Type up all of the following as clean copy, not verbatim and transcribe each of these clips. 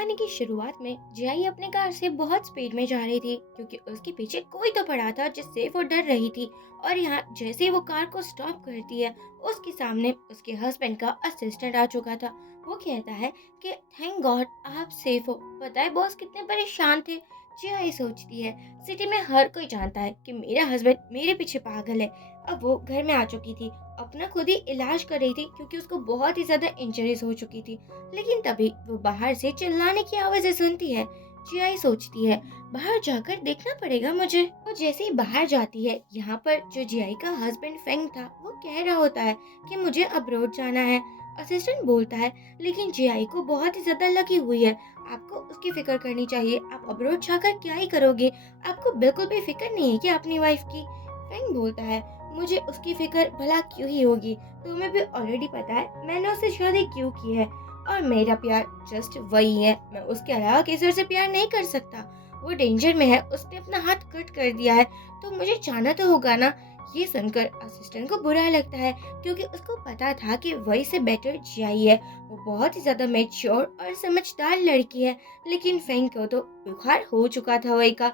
कहानी की शुरुआत में जियाई अपने कार से बहुत स्पीड में जा रही थी क्योंकि उसके पीछे कोई तो पड़ा था जिससे वो डर रही थी। और यहाँ जैसे ही वो कार को स्टॉप करती है, उसके सामने उसके हस्बैंड का असिस्टेंट आ चुका था। वो कहता है कि थैंक गॉड आप सेफ हो। पता है बॉस कितने परेशान थे। जियाई सोचती है सिटी में हर कोई जानता है कि मेरा हस्बैंड मेरे पीछे पागल है। अब वो घर में आ चुकी थी, अपना खुद ही इलाज कर रही थी क्योंकि उसको बहुत ही ज्यादा इंजरीज हो चुकी थी। लेकिन तभी वो बाहर से चिल्लाने की आवाजें सुनती है। जियाई सोचती है बाहर जाकर देखना पड़ेगा मुझे। वो जैसे ही बाहर जाती है, यहाँ पर जो जियाई का हस्बैंड फेंग था वो कह रहा होता है कि मुझे अब्रॉड जाना है। असिस्टेंट बोलता है लेकिन जियाई को बहुत ही ज्यादा लगी हुई है, आपको उसकी फिक्र करनी चाहिए। आप अब्रॉड जाकर क्या ही करोगे, आपको बिल्कुल भी फिक्र नहीं है कि अपनी वाइफ की। फेंग बोलता है मुझे उसकी फिक्र भला क्यों ही होगी, तुम्हें भी ऑलरेडी पता है मैंने उससे शादी क्यों की है और मेरा प्यार जस्ट वही है। मैं उसके अलावा किसी और से प्यार नहीं कर सकता। वो डेंजर में है, उसने अपना हाथ कट कर दिया है, तो मुझे जाना तो होगा ना। ये सुनकर असिस्टेंट को बुरा लगता है क्योंकि उसको पता था कि वही से बेटर जियाई है। वो बहुत ही ज्यादा मैच्योर और समझदार लड़की है। लेकिन फेंग को तो बुखार हो चुका था वही का।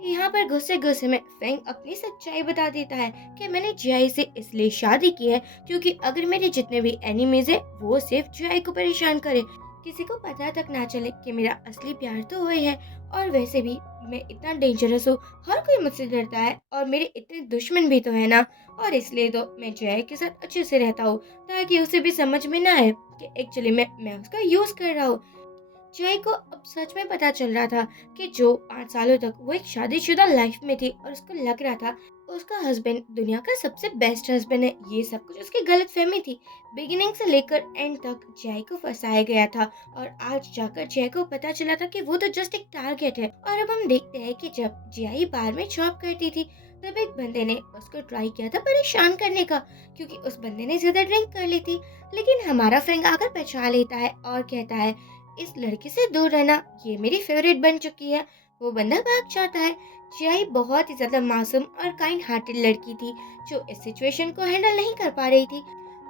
यहाँ पर गुस्से गुस्से में फेंग अपनी सच्चाई बता देता है कि मैंने जियाई से इसलिए शादी की है क्योंकि अगर मेरे जितने भी एनिमीज है वो सिर्फ जियाई को परेशान करे, किसी को पता तक ना चले कि मेरा असली प्यार तो वही है। और वैसे भी मैं इतना डेंजरस हूँ, हर कोई मुझसे डरता है और मेरे इतने दुश्मन भी तो है ना। और इसलिए तो मैं जियाई के साथ अच्छे से रहता हूँ ताकि उसे भी समझ में ना आए कि एक्चुअली मैं उसका यूज कर रहा हूँ। जय को अब सच में पता चल रहा था कि जो 5 सालों तक वो एक शादीशुदा लाइफ में थी और उसको लग रहा था उसका हस्बैंड दुनिया का सबसे बेस्ट हस्बैंड है, ये सब कुछ उसकी गलतफहमी थी। बिगिनिंग से लेकर एंड तक जय को फंसाया गया था और आज जाकर जय को पता चला था कि वो तो जस्ट एक टारगेट है। और अब हम देखते हैं कि जब जय बार में जॉब करती थी तब एक बंदे ने उसको ट्राई किया था परेशान करने का क्योंकि उस बंदे ने ज्यादा ड्रिंक कर ली थी। लेकिन हमारा फ्रेंड आकर पहचान लेता है और कहता है इस लड़की से दूर रहना, ये मेरी फेवरेट बन चुकी है। वो बंदा भाग जाता है। जियाई बहुत ही ज्यादा मासूम और काइंड हार्टेड लड़की थी जो इस सिचुएशन को हैंडल नहीं कर पा रही थी,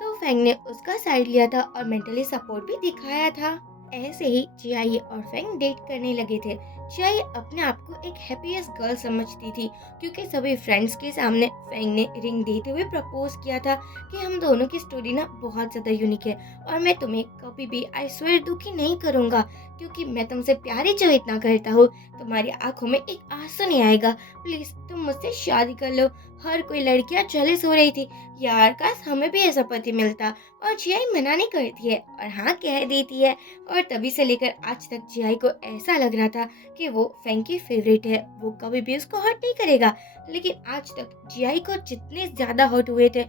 तो फेंग ने उसका साइड लिया था और मेंटली सपोर्ट भी दिखाया था। ऐसे ही जियाई और फेंग डेट करने लगे थे। जियाई अपने आप को एक हैप्पीएस्ट गर्ल समझती थी क्योंकि सभी फ्रेंड्स के सामने फेंग ने रिंग देते हुए प्रपोज किया था कि हम दोनों की स्टोरी ना बहुत ज्यादा यूनिक है और मैं तुम्हें कभी भी आई स्वेयर दुखी नहीं करूंगा क्योंकि मैं तुमसे प्यार ही जो इतना करता हूँ, तुम्हारी आंखों में एक आंसू नहीं आएगा। प्लीज तुम मुझसे शादी कर लो। हर कोई लड़कियां जेलस हो रही थी, यार काश हमें भी ऐसा पति मिलता। और जियाई मना नहीं करती है और हाँ कह देती है। और तभी से लेकर आज तक जियाई को ऐसा लग रहा था कि वो फेंग की फेवरेट है, वो कभी भी उसको हर्ट नहीं करेगा। लेकिन आज तक जियाई को जितने ज्यादा हर्ट हुए थे,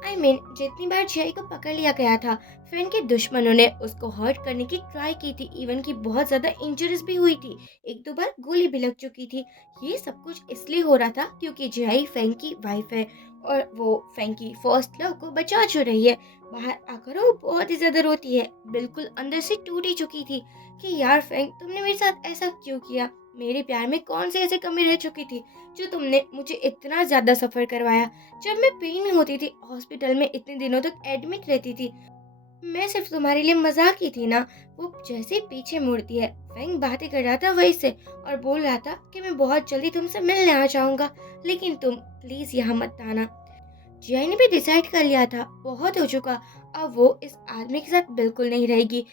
जितनी बार जियाई को पकड़ लिया गया था, फ्रेंड के दुश्मनों ने उसको हर्ट करने की ट्राई की थी, इवन की बहुत ज्यादा इंजरीज भी हुई थी, एक दो बार गोली भी लग चुकी थी। ये सब कुछ इसलिए हो रहा था क्योंकि जियाई फेंग की वाइफ है और वो फेंग की फर्स्ट लव को बचा जो रही है। बाहर आकर वो बहुत ही ज्यादा रोती है, बिल्कुल अंदर से टूट ही चुकी थी कि यार फेंग तुमने मेरे साथ ऐसा क्यों किया, मेरे प्यार में कौन सी ऐसी कमी रह चुकी थी जो तुमने मुझे इतना ज्यादा सफर करवाया। जब मैं पेन में होती थी, हॉस्पिटल में इतने दिनों तक एडमिट रहती थी, मैं सिर्फ तुम्हारे लिए मजाक की थी ना। वो जैसे ही पीछे मुड़ती है, फैंग बातें कर रहा था वही से और बोल रहा था कि मैं बहुत जल्दी तुमसे मिलने आ जाऊंगा, लेकिन तुम प्लीज यहाँ मत आना। जियाई ने भी डिसाइड कर लिया था बहुत हो चुका, अब वो इस आदमी के साथ बिल्कुल नहीं रहेगी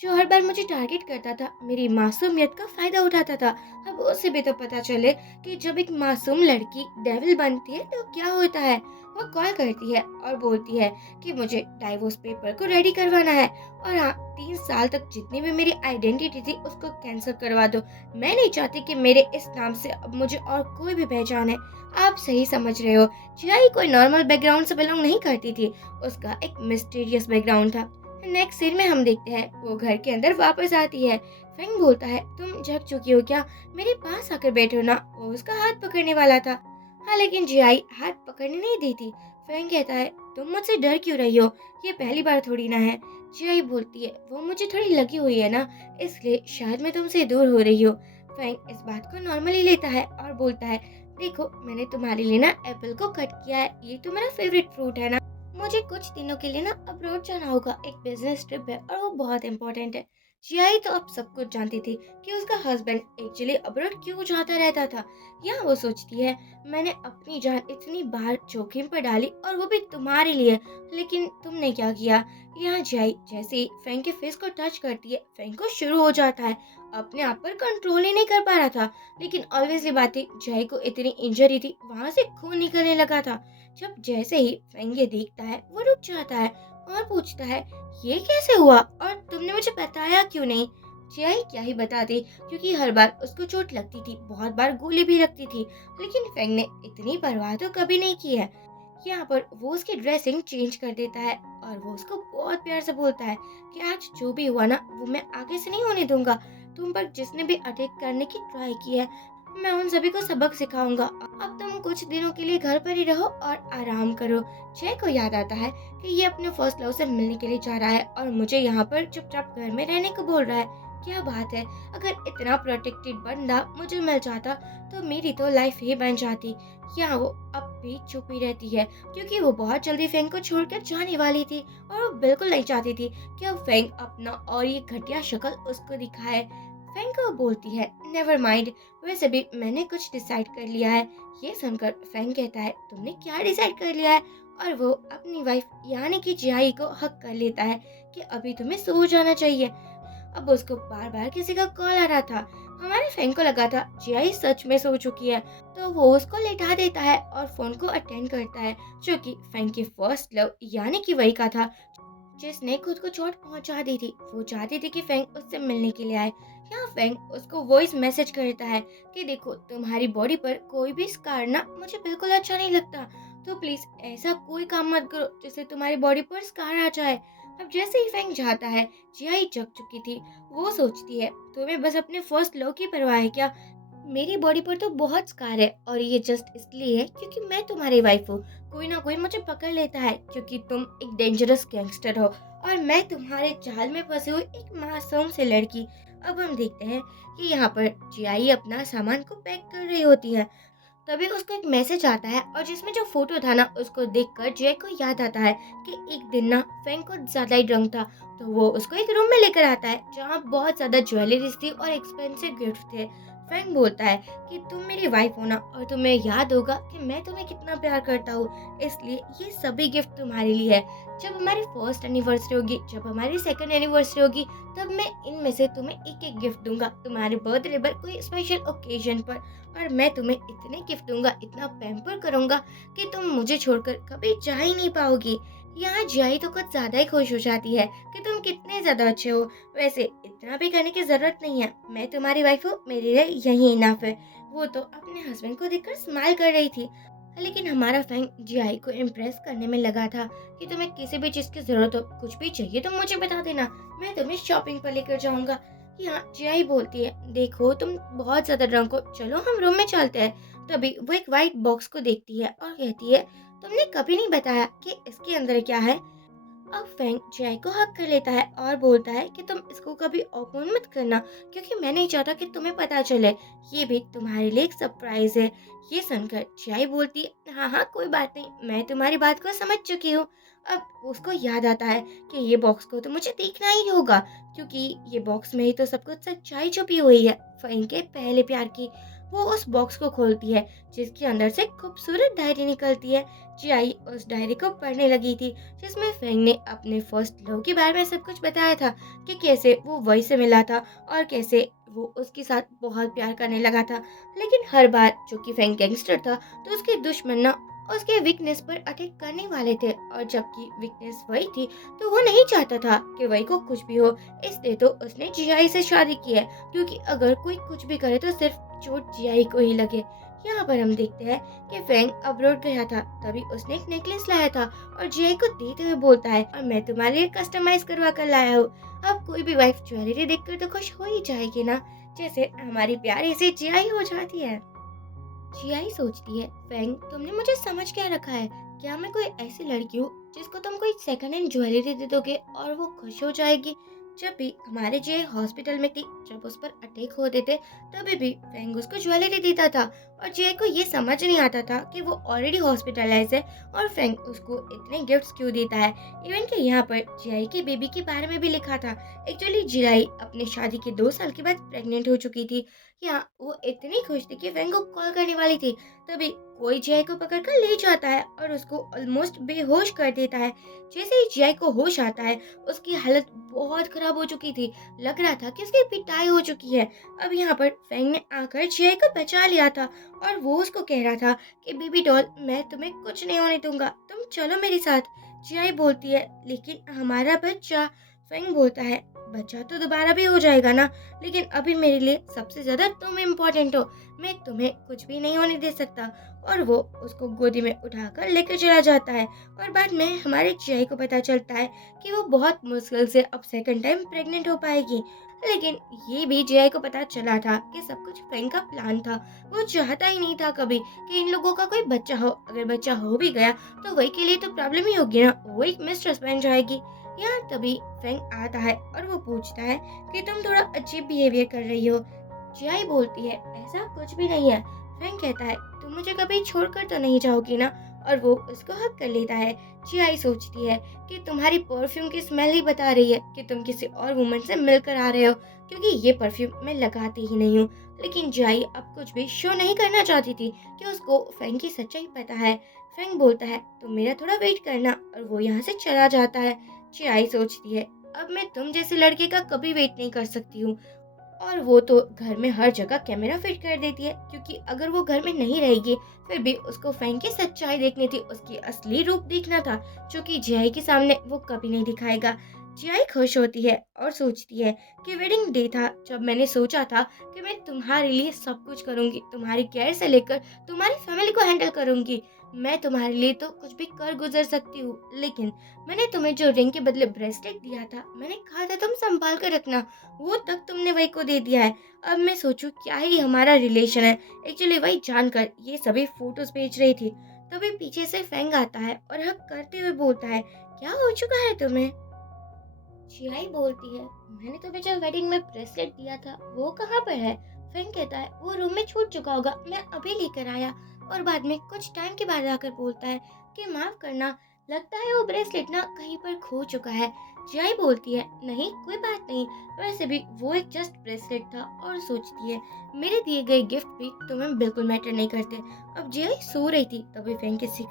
जो हर बार मुझे टारगेट करता था, मेरी मासूमियत का फायदा उठाता था। अब उसे भी तो पता चले कि जब एक मासूम लड़की डेविल बनती है तो क्या होता है। वो कॉल करती है और बोलती है कि मुझे डाइवोर्स पेपर को रेडी करवाना है और हाँ 3 साल तक जितनी भी मेरी आइडेंटिटी थी उसको कैंसिल करवा दो। मैं नहीं चाहती कि मेरे इस नाम से अब मुझे और कोई भी पहचान है। आप सही समझ रहे हो, जियाई कोई नॉर्मल बैकग्राउंड से बिलोंग नहीं करती थी, उसका एक मिस्टीरियस बैकग्राउंड था। नेक्स्ट सीन में हम देखते हैं वो घर के अंदर वापस आती है। फेंग बोलता है तुम जग चुकी हो क्या, मेरे पास आकर बैठो ना। वो उसका हाथ पकड़ने वाला था, हाँ लेकिन जियाई हाथ पकड़ने नहीं देती। फेंग कहता है तुम मुझसे डर क्यों रही हो, ये पहली बार थोड़ी ना है। जियाई बोलती है वो मुझे थोड़ी लगी हुई है ना, इसलिए शायद मैं तुमसे दूर हो रही हो। फेंग इस बात को नॉर्मली लेता है और बोलता है देखो मैंने तुम्हारे लिए ना एप्पल को कट किया है, ये तुम्हारा फेवरेट फ्रूट है ना, मुझे कुछ दिनों के लिए ना अब्रॉड जाना होगा, एक बिजनेस ट्रिप है और वो बहुत इंपॉर्टेंट है। जियाई तो अब सब कुछ जानती थी कि उसका हस्बैंड एक्चुअली अब्रॉड क्यों जाता रहता था। यहाँ वो सोचती है, मैंने अपनी जान इतनी बार जोखिम पर डाली और वो भी तुम्हारे लिए, लेकिन तुमने क्या किया। यहाँ जियाई जैसे ही फैंग के फेस को टच करती है, फैंग को शुरू हो जाता है, अपने आप पर कंट्रोल ही नहीं कर पा रहा था। लेकिन ऑब्वियसली बात थी, जियाई को इतनी इंजरी थी, वहां से खून निकलने लगा था। जब जैसे ही फैंग ये देखता है, वो रुक जाता है और पूछता है, ये कैसे हुआ और तुमने मुझे बताया क्यों नहीं। जियाई क्या ही बताती, क्योंकि हर बार उसको चोट लगती थी, बहुत बार गोली भी लगती थी, लेकिन फेंग ने इतनी परवाह तो कभी नहीं की है। यहाँ पर वो उसकी ड्रेसिंग चेंज कर देता है और वो उसको बहुत प्यार से बोलता है कि आज जो भी हुआ ना, वो मैं आगे से नहीं होने दूंगा। तुम पर जिसने भी अटैक करने की ट्राई की है, मैं उन सभी को सबक सिखाऊंगा। अब तुम कुछ दिनों के लिए घर पर ही रहो और आराम करो। जय को याद आता है कि ये अपने फर्स्ट लव से मिलने के लिए जा रहा है और मुझे यहाँ पर चुपचाप घर में रहने को बोल रहा है। क्या बात है, अगर इतना प्रोटेक्टेड बंदा मुझे मिल जाता तो मेरी तो लाइफ ही बन जाती। यहाँ वो अब भी चुप ही रहती है, क्योंकि वो बहुत जल्दी फेंग को छोड़कर जाने वाली थी और वो बिल्कुल नहीं चाहती थी कि अब फेंग अपना और ये घटिया शक्ल उसको दिखाए। फेंग को बोलती है, नेवर माइंड, वैसे भी मैंने कुछ डिसाइड कर लिया है। ये सुनकर फेंग कहता है, तुमने क्या डिसाइड कर लिया है। और वो अपनी वाइफ यानी कि जियाई को हक कर लेता है कि अभी तुम्हें सो जाना चाहिए। अब उसको बार बार किसी का कॉल आ रहा था। हमारे फेंग को लगा था जियाई सच में सो चुकी है, तो वो उसको लेटा देता है और फोन को अटेंड करता है, जो कि फेंग की फर्स्ट लव यानी कि वही का था, जिसने खुद को चोट पहुंचा दी थी। वो चाहती थी कि फेंग उससे मिलने के लिए आए। यहाँ फेंग उसको वॉइस मैसेज करता है कि देखो, तुम्हारी बॉडी पर कोई भी स्कार ना मुझे बिल्कुल अच्छा नहीं लगता, तो प्लीज ऐसा कोई काम मत करो जिससे तुम्हारी बॉडी पर स्कार आ जाए। अब जैसे ही फेंग जाता है, जियाई जग चुकी थी। वो सोचती है, तुम्हें बस अपने फर्स्ट लव की परवाह है क्या। मेरी बॉडी पर तो बहुत स्कार है और ये जस्ट इसलिए है क्योंकि मैं तुम्हारी वाइफ हूँ। कोई ना कोई मुझे पकड़ लेता है क्योंकि तुम एक डेंजरस गैंगस्टर हो और मैं तुम्हारे जाल में फंसी हुई एक मासूम सी लड़की। अब हम देखते हैं कि यहाँ पर जियाई अपना सामान को पैक कर रही होती है। तभी उसको एक मैसेज आता है और जिसमें जो फोटो था ना, उसको देखकर जय को याद आता है कि एक दिन ना फेंग को ज्यादा ही ड्रंक था। तो वो उसको एक रूम में लेकर आता है जहाँ बहुत ज्यादा ज्वेलरीज थी और एक्सपेंसिव गिफ्ट थे। फेंग बोलता है कि तुम मेरी वाइफ हो ना, और तुम्हें याद होगा कि मैं तुम्हें कितना प्यार करता हूँ, इसलिए ये सभी गिफ्ट तुम्हारे लिए है। जब हमारी फर्स्ट एनिवर्सरी होगी, जब हमारी सेकंड एनिवर्सरी होगी, तब मैं इनमें से तुम्हें एक एक गिफ्ट दूंगा तुम्हारे बर्थडे पर, कोई स्पेशल ओकेजन पर। और मैं तुम्हें इतने गिफ्ट दूंगा, इतना पैम्पर करूंगा कि तुम मुझे छोड़कर कभी जा ही नहीं पाओगी। यहाँ जियाई तो कुछ ज्यादा ही खुश हो जाती है कि तुम कितने ज्यादा अच्छे हो। वैसे इतना भी करने की जरूरत नहीं है, मैं तुम्हारी वाइफ हूँ, मेरे लिए यही इनफ है। वो तो अपने हस्बैंड को देखकर स्माइल कर रही थी। लेकिन हमारा फैंग जियाई को इम्प्रेस करने में लगा था कि तुम्हें किसी भी चीज की जरूरत हो, कुछ भी चाहिए तो मुझे बता देना, मैं तुम्हें शॉपिंग पर लेकर जाऊंगा। यहाँ जियाई बोलती है, देखो तुम बहुत ज्यादा ड्रंक हो, चलो हम रूम में चलते हैं। तभी वो एक व्हाइट बॉक्स को देखती है और कहती है, तुमने कभी नहीं बताया कि इसके अंदर क्या है। अब फैंग जियाई को हक कर लेता है और बोलता है कि तुम इसको कभी ओपन मत करना, क्योंकि मैं नहीं चाहता कि तुम्हें पता चले। ये भी तुम्हारे लिए एक सरप्राइज है। ये सुनकर जियाई बोलती है, हाँ हाँ कोई बात नहीं, मैं तुम्हारी बात को समझ चुकी हूँ। अब उसको याद आता है कि ये बॉक्स को तो मुझे देखना ही होगा, क्योंकि ये बॉक्स में ही तो सब कुछ सच्चाई छुपी हुई है फैंग के पहले प्यार की। वो उस बॉक्स को खोलती है, जिसके अंदर से खूबसूरत डायरी निकलती है। जियाई उस डायरी को पढ़ने लगी थी, जिसमें फेंग ने अपने फर्स्ट लव के बारे में सब कुछ बताया था कि कैसे वो वही से मिला था और कैसे वो उसके साथ बहुत प्यार करने लगा था। लेकिन हर बार जो कि फेंग गैंगस्टर था, तो उसके दुश्मन ना उसके वीकनेस पर अटैक करने वाले थे, और जबकि वीकनेस वही थी, तो वो नहीं चाहता था कि वही को कुछ भी हो। इसलिए तो उसने जियाई से शादी की है, क्योंकि अगर कोई कुछ भी करे तो सिर्फ चोट जियाई को ही लगे। यहाँ पर हम देखते हैं कि फेंग अब्रॉड गया था, तभी उसने एक नेकलेस लाया था और जियाई को देते हुए बोलता है, और मैं तुम्हारे लिए कस्टमाइज करवा कर लाया हूँ। अब कोई भी वाइफ ज्वेलरी देखकर तो खुश हो ही जाएगी ना, जैसे हमारी प्यारी सी जियाई हो जाती है। जियाई सोचती है, फेंग तुमने मुझे समझ क्या रखा है। क्या मैं कोई ऐसी लड़की हूँ जिसको तुम कोई सेकंड हैंड ज्वेलरी दे दोगे और वो खुश हो जाएगी। जब भी हमारे जे हॉस्पिटल में थी, जब उस पर अटैक होते थे, तभी भी फेंग उसको ज्वेलरी देता था और जे को ये समझ नहीं आता था कि वो ऑलरेडी हॉस्पिटलाइज है और फेंग उसको इतने गिफ्ट्स क्यों देता है। इवन कि यहाँ पर जियाई के बेबी के बारे में भी लिखा था। एक्चुअली जियाई अपनी शादी के 2 साल के बाद प्रेग्नेंट हो चुकी थी। यहाँ वो इतनी खुश थी कि फेंग को कॉल करने वाली थी, तभी कोई जियाई को पकड़कर ले जाता है और उसको ऑलमोस्ट बेहोश कर देता है। जैसे ही जियाई को होश आता है, उसकी हालत बहुत खराब हो चुकी थी। लग रहा था कि उसकी पिटाई हो चुकी है। अब यहाँ पर फेंग ने आकर जियाई को बचा लिया था और वो उसको कह रहा था कि बेबी डॉल, मैं तुम्हें कुछ नहीं होने दूंगा, तुम चलो मेरे साथ। जियाई बोलती है, लेकिन हमारा बच्चा। फेंग बोलता है, बच्चा तो दोबारा भी हो जाएगा ना, लेकिन अभी मेरे लिए सबसे ज्यादा तुम इम्पोर्टेंट हो, मैं तुम्हें कुछ भी नहीं होने दे सकता। और वो उसको गोदी में उठाकर लेकर चला जाता है। और बाद में हमारे जियाई को पता चलता है कि वो बहुत मुश्किल से अब सेकंड टाइम प्रेग्नेंट हो पाएगी। लेकिन ये भी जियाई को पता चला था कि सब कुछ फेंग का प्लान था। वो चाहता ही नहीं था कभी कि इन लोगों का कोई बच्चा हो। अगर बच्चा हो भी गया तो वही के लिए तो प्रॉब्लम ही होगी ना, वो एक मिस्ट्रेस बन जाएगी। यहाँ तभी फेंग आता है और वो पूछता है कि तुम थोड़ा अजीब बिहेवियर कर रही हो। जियाई बोलती है, ऐसा कुछ भी नहीं है। फेंग कहता है, तुम मुझे कभी छोड़कर तो नहीं जाओगी ना, और वो उसको हक कर लेता है। जियाई सोचती है कि तुम्हारी परफ्यूम की स्मेल ही बता रही है कि तुम किसी और वुमन से मिलकर आ रहे हो, क्योंकि ये परफ्यूम मैं लगाती ही नहीं हूँ। लेकिन जियाई अब कुछ भी शो नहीं करना चाहती थी कि उसको फेंग की सच्चाई पता है। फेंग बोलता है, तुम मेरा थोड़ा वेट करना, और वो यहाँ से चला जाता है। जियाई सोचती है, अब मैं तुम जैसे लड़के का कभी वेट नहीं कर सकती हूँ। और वो तो घर में हर जगह कैमरा फिट कर देती है, क्योंकि अगर वो घर में नहीं रहेगी फिर भी उसको फेंग की सच्चाई देखनी थी, उसकी असली रूप देखना था, जो कि जियाई के सामने वो कभी नहीं दिखाएगा। जियाई खुश होती है और सोचती है कि वेडिंग डे था जब मैंने सोचा था कि मैं तुम्हारे लिए सब कुछ करूंगी, तुम्हारी केयर से लेकर तुम्हारी फैमिली को हैंडल करूंगी। मैं तुम्हारे लिए तो कुछ भी कर गुजर सकती हूँ, लेकिन मैंने तुम्हें जो रिंग के बदले ब्रेसलेट दिया था, मैंने कहा था तुम संभाल कर रखना, वो तक तुमने वही को दे दिया है। अब मैं सोचूं क्या ही हमारा रिलेशन है। एक्चुअली वही जानकर ये सभी फोटोज भेज रही थी। तभी पीछे से फेंग आता है और हक करते हुए बोलता है, क्या हो चुका है तुम्हें। जियाई बोलती है, मैंने तुम्हें जो वेडिंग में ब्रेसलेट दिया था वो कहाँ पर है। फेंग कहता है, वो रूम में छूट चुका होगा, मैं अभी लेकर आया। और बाद में कुछ टाइम के बाद आकर बोलता है कि माफ करना, लगता है वो ब्रेसलेट ना कहीं पर खो चुका है। जियाई बोलती है, नहीं कोई बात नहीं, वैसे भी वो एक जस्ट ब्रेसलेट था। और सोचती है, मेरे दिए गए गिफ्ट भी तुम्हें बिल्कुल मैटर नहीं करते। अब जियाई सो रही थी, तभी फेंग किसी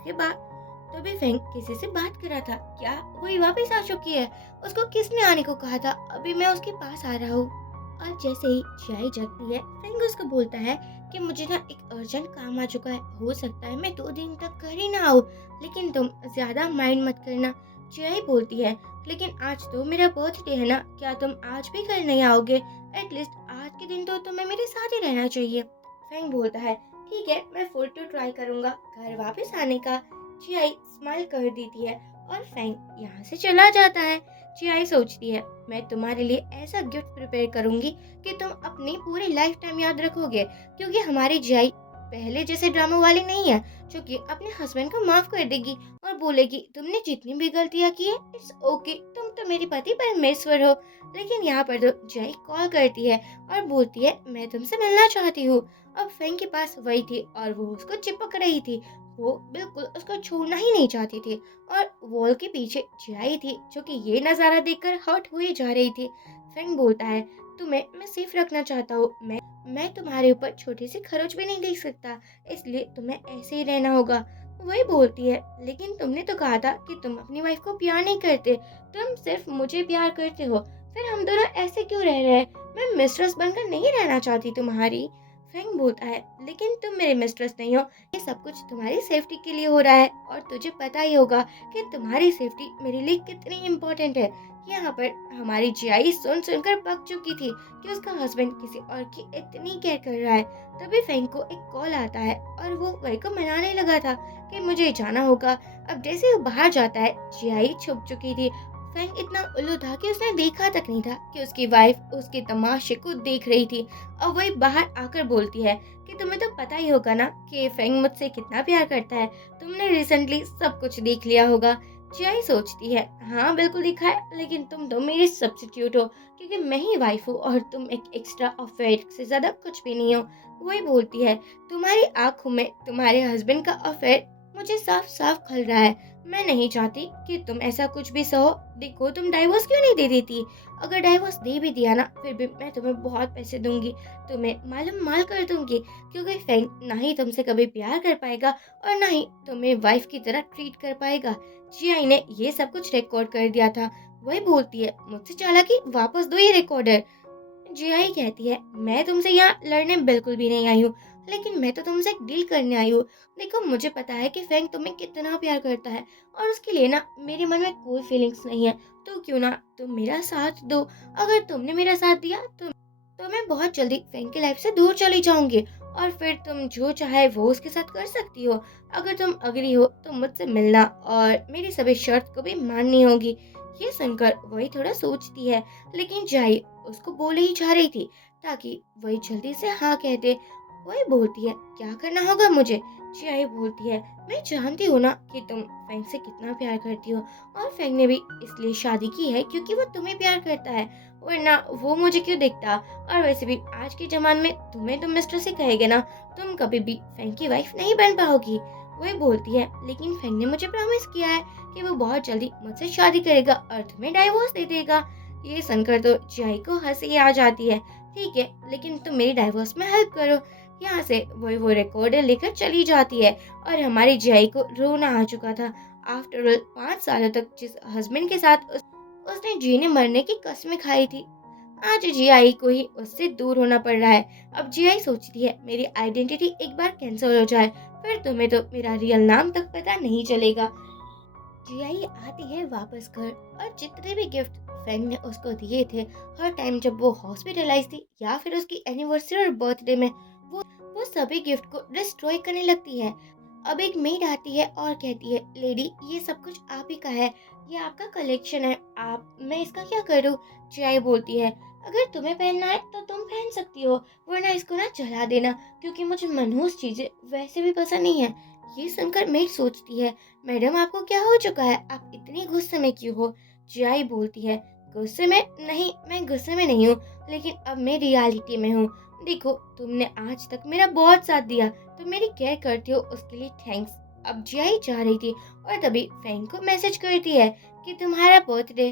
से बात कर रहा था। क्या वही वापस आ चुकी है? उसको किसने आने को कहा था? अभी मैं उसके पास आ रहा हूँ। और जैसे ही चाय जगती है, फेंग उसको बोलता है कि मुझे ना एक अर्जेंट काम आ चुका है, हो सकता है मैं 2 दिन तक घर ही ना आऊँ, लेकिन तुम ज्यादा माइंड मत करना। चाय बोलती है, लेकिन आज तो मेरा बर्थडे है ना, क्या तुम आज भी घर नहीं आओगे? एटलीस्ट आज के दिन तो तुम्हें मेरे साथ ही रहना चाहिए। फेंग बोलता है, ठीक है, मैं फुल टू ट्राई करूंगा घर वापस आने का। चियाई स्माइल कर देती है और फेंग यहाँ से चला जाता है। चियाई सोचती है, मैं तुम्हारे लिए ऐसा गिफ्ट प्रिपेयर करूंगी कि तुम अपनी पूरी लाइफ टाइम याद रखोगे, क्योंकि हमारी जियाई पहले जैसे ड्रामा वाली नहीं है, जो कि अपने हस्बैंड को माफ कर देगी और बोलेगी, तुमने जितनी भी गलतियां की है इट्स ओके, तुम तो मेरे पति परमेश्वर हो। लेकिन यहाँ पर तो जियाई कॉल करती है और बोलती है, मैं तुमसे मिलना चाहती हूँ। अब फेंग के पास वही थी और वो उसको चिपक रही थी। वो बिल्कुल उसको छोड़ना ही नहीं चाहती थी और वॉल के पीछे जियाई थी, जो कि ये नज़ारा देखकर हर्ट हुई जा रही थी। फेंग बोलता है, तुम्हें मैं सेफ रखना चाहता हूँ, मैं तुम्हारे ऊपर छोटी सी खरोच भी नहीं देख सकता, इसलिए तुम्हें ऐसे ही रहना होगा। वही बोलती है, लेकिन तुमने तो कहा था कि तुम अपनी वाइफ को प्यार नहीं करते, तुम सिर्फ मुझे प्यार करते हो, फिर हम दोनों ऐसे क्यों रह रहे हैं? मैं मिस्ट्रेस बनकर नहीं रहना चाहती तुम्हारी। फेंग बोलता है, लेकिन तुम मेरे मिस्ट्रेस नहीं हो, ये सब कुछ तुम्हारी सेफ्टी के लिए हो रहा है और तुझे पता ही होगा कि तुम्हारी सेफ्टी मेरे लिए कितनी इम्पोर्टेंट है। यहाँ पर हमारी जियाई सुनकर पक चुकी थी कि उसका हस्बैंड किसी और की इतनी केयर कर रहा है। तभी फेंग को एक कॉल आता है और वो वही को मनाने लगा था कि मुझे जाना होगा। अब जैसे वो बाहर जाता है, जियाई छुप चुकी थी। फेंग इतना उल्लू था कि उसने देखा तक नहीं था कि उसकी वाइफ उसके तमाशे को देख रही थी। और वही बाहर आकर बोलती है कि तुम्हें तो पता ही होगा ना कि फेंग मुझसे कितना प्यार करता है, तुमने रिसेंटली सब कुछ देख लिया होगा। चियाई सोचती है, हाँ बिल्कुल दिखा है, लेकिन तुम तो मेरी सब्स्टिट्यूट हो क्योंकि मैं ही वाइफ हूँ और तुम एक एक्स्ट्रा अफेयर से ज़्यादा कुछ भी नहीं हो। वही बोलती है, तुम्हारी आंखों में तुम्हारे हस्बैंड का अफेयर मुझे साफ साफ खल रहा है। मैं नहीं चाहती कि तुम ऐसा कुछ भी सहो। देखो तुम डाइवोर्स क्यों नहीं दे देती? अगर डाइवोर्स दे भी दिया ना, फिर भी मैं तुम्हें बहुत पैसे दूंगी, तुम्हें मालूम माल कर दूंगी, क्योंकि फैंग ना ही तुमसे कभी प्यार कर पाएगा और ना ही तुम्हें वाइफ की तरह ट्रीट कर पाएगा। जियाई ने ये सब कुछ रिकॉर्ड कर दिया था। वही बोलती है, मुझसे चालाकी वापस दो ये रिकॉर्डर। जियाई कहती है, मैं तुमसे यहाँ लड़ने बिल्कुल भी नहीं आई हूँ, लेकिन मैं तो तुमसे एक डील करने आई हूँ। देखो मुझे पता है कि फैंग तुम्हें कितना प्यार करता है और उसके लिए ना मेरे मन में कोई फीलिंग्स नहीं है। तो क्यों ना तुम मेरा साथ दो। अगर तुमने मेरा साथ दिया तो मैं बहुत जल्दी फैंग की लाइफ से दूर चली जाऊंगी और फिर तुम जो चाहे वो उसके साथ कर सकती हो। अगर तुम अग्री हो तो मुझसे मिलना और मेरी सभी शर्त को भी माननी होगी। ये सुनकर वही थोड़ा सोचती है, लेकिन जाई उसको बोले ही जा रही थी ताकि वही जल्दी से हाँ कह दे। वही बोलती है, क्या करना होगा मुझे? जियाई बोलती है, मैं जानती हूँ ना कि तुम फैंग से कितना प्यार करती हो और फैंग ने भी इसलिए शादी की है क्योंकि वो तुम्हें प्यार करता है, वरना वो मुझे क्यों देखता। और वैसे भी आज के जमाने में तुम्हें तो मिस्टर से कहेगा ना, तुम कभी भी फैंग की वाइफ नहीं बन पाओगी। वही बोलती है, लेकिन फैंग ने मुझे प्रॉमिस किया है कि वो बहुत जल्दी मुझसे शादी करेगा और तुम्हें डाइवोर्स दे देगा। ये सुनकर तो जियाई को हंसी आ जाती है। ठीक है, लेकिन तुम मेरी डाइवोर्स में हेल्प करो। यहाँ से वो रिकॉर्डर लेकर चली जाती है और हमारी जियाई को रोना आ चुका था। आफ्टर ऑल 5 सालों तक जिस हस्बैंड के साथ उसने जीने मरने की कस्में खाई थी, आज जियाई को ही उससे दूर होना पड़ रहा है। अब जियाई सोचती है, मेरी आइडेंटिटी एक बार कैंसिल हो जाए फिर तुम्हें तो मेरा रियल नाम तक पता नहीं चलेगा। जियाई आती है वापस घर और जितने भी गिफ्ट फैंग ने उसको दिए थे हर टाइम जब वो हॉस्पिटलाइज थी या फिर उसकी एनिवर्सरी और बर्थडे में, वो सभी गिफ्ट को डिस्ट्रॉय करने लगती है। अब एक मेड आती है और कहती है, लेडी ये सब कुछ आप ही का है, ये आपका कलेक्शन है, आप मैं इसका क्या करूँ? जियाई बोलती है, अगर तुम्हें पहनना है तो तुम पहन सकती हो, वरना इसको ना जला देना, क्योंकि मुझे मनहूस चीजें वैसे भी पसंद नहीं है। ये सुनकर मेड सोचती है, मैडम आपको क्या हो चुका है, आप इतनी गुस्से में क्यों हो? जियाई बोलती है, गुस्से में नहीं, मैं गुस्से में नहीं हूँ, लेकिन अब मैं रियलिटी में हूँ। देखो तुमने आज तक मेरा बहुत साथ दिया, तुम मेरी केयर करती हो उसके लिए थैंक्स। अब जियाई जा रही थी और तभी फैंग को मैसेज करती है कि तुम्हारा बर्थडे।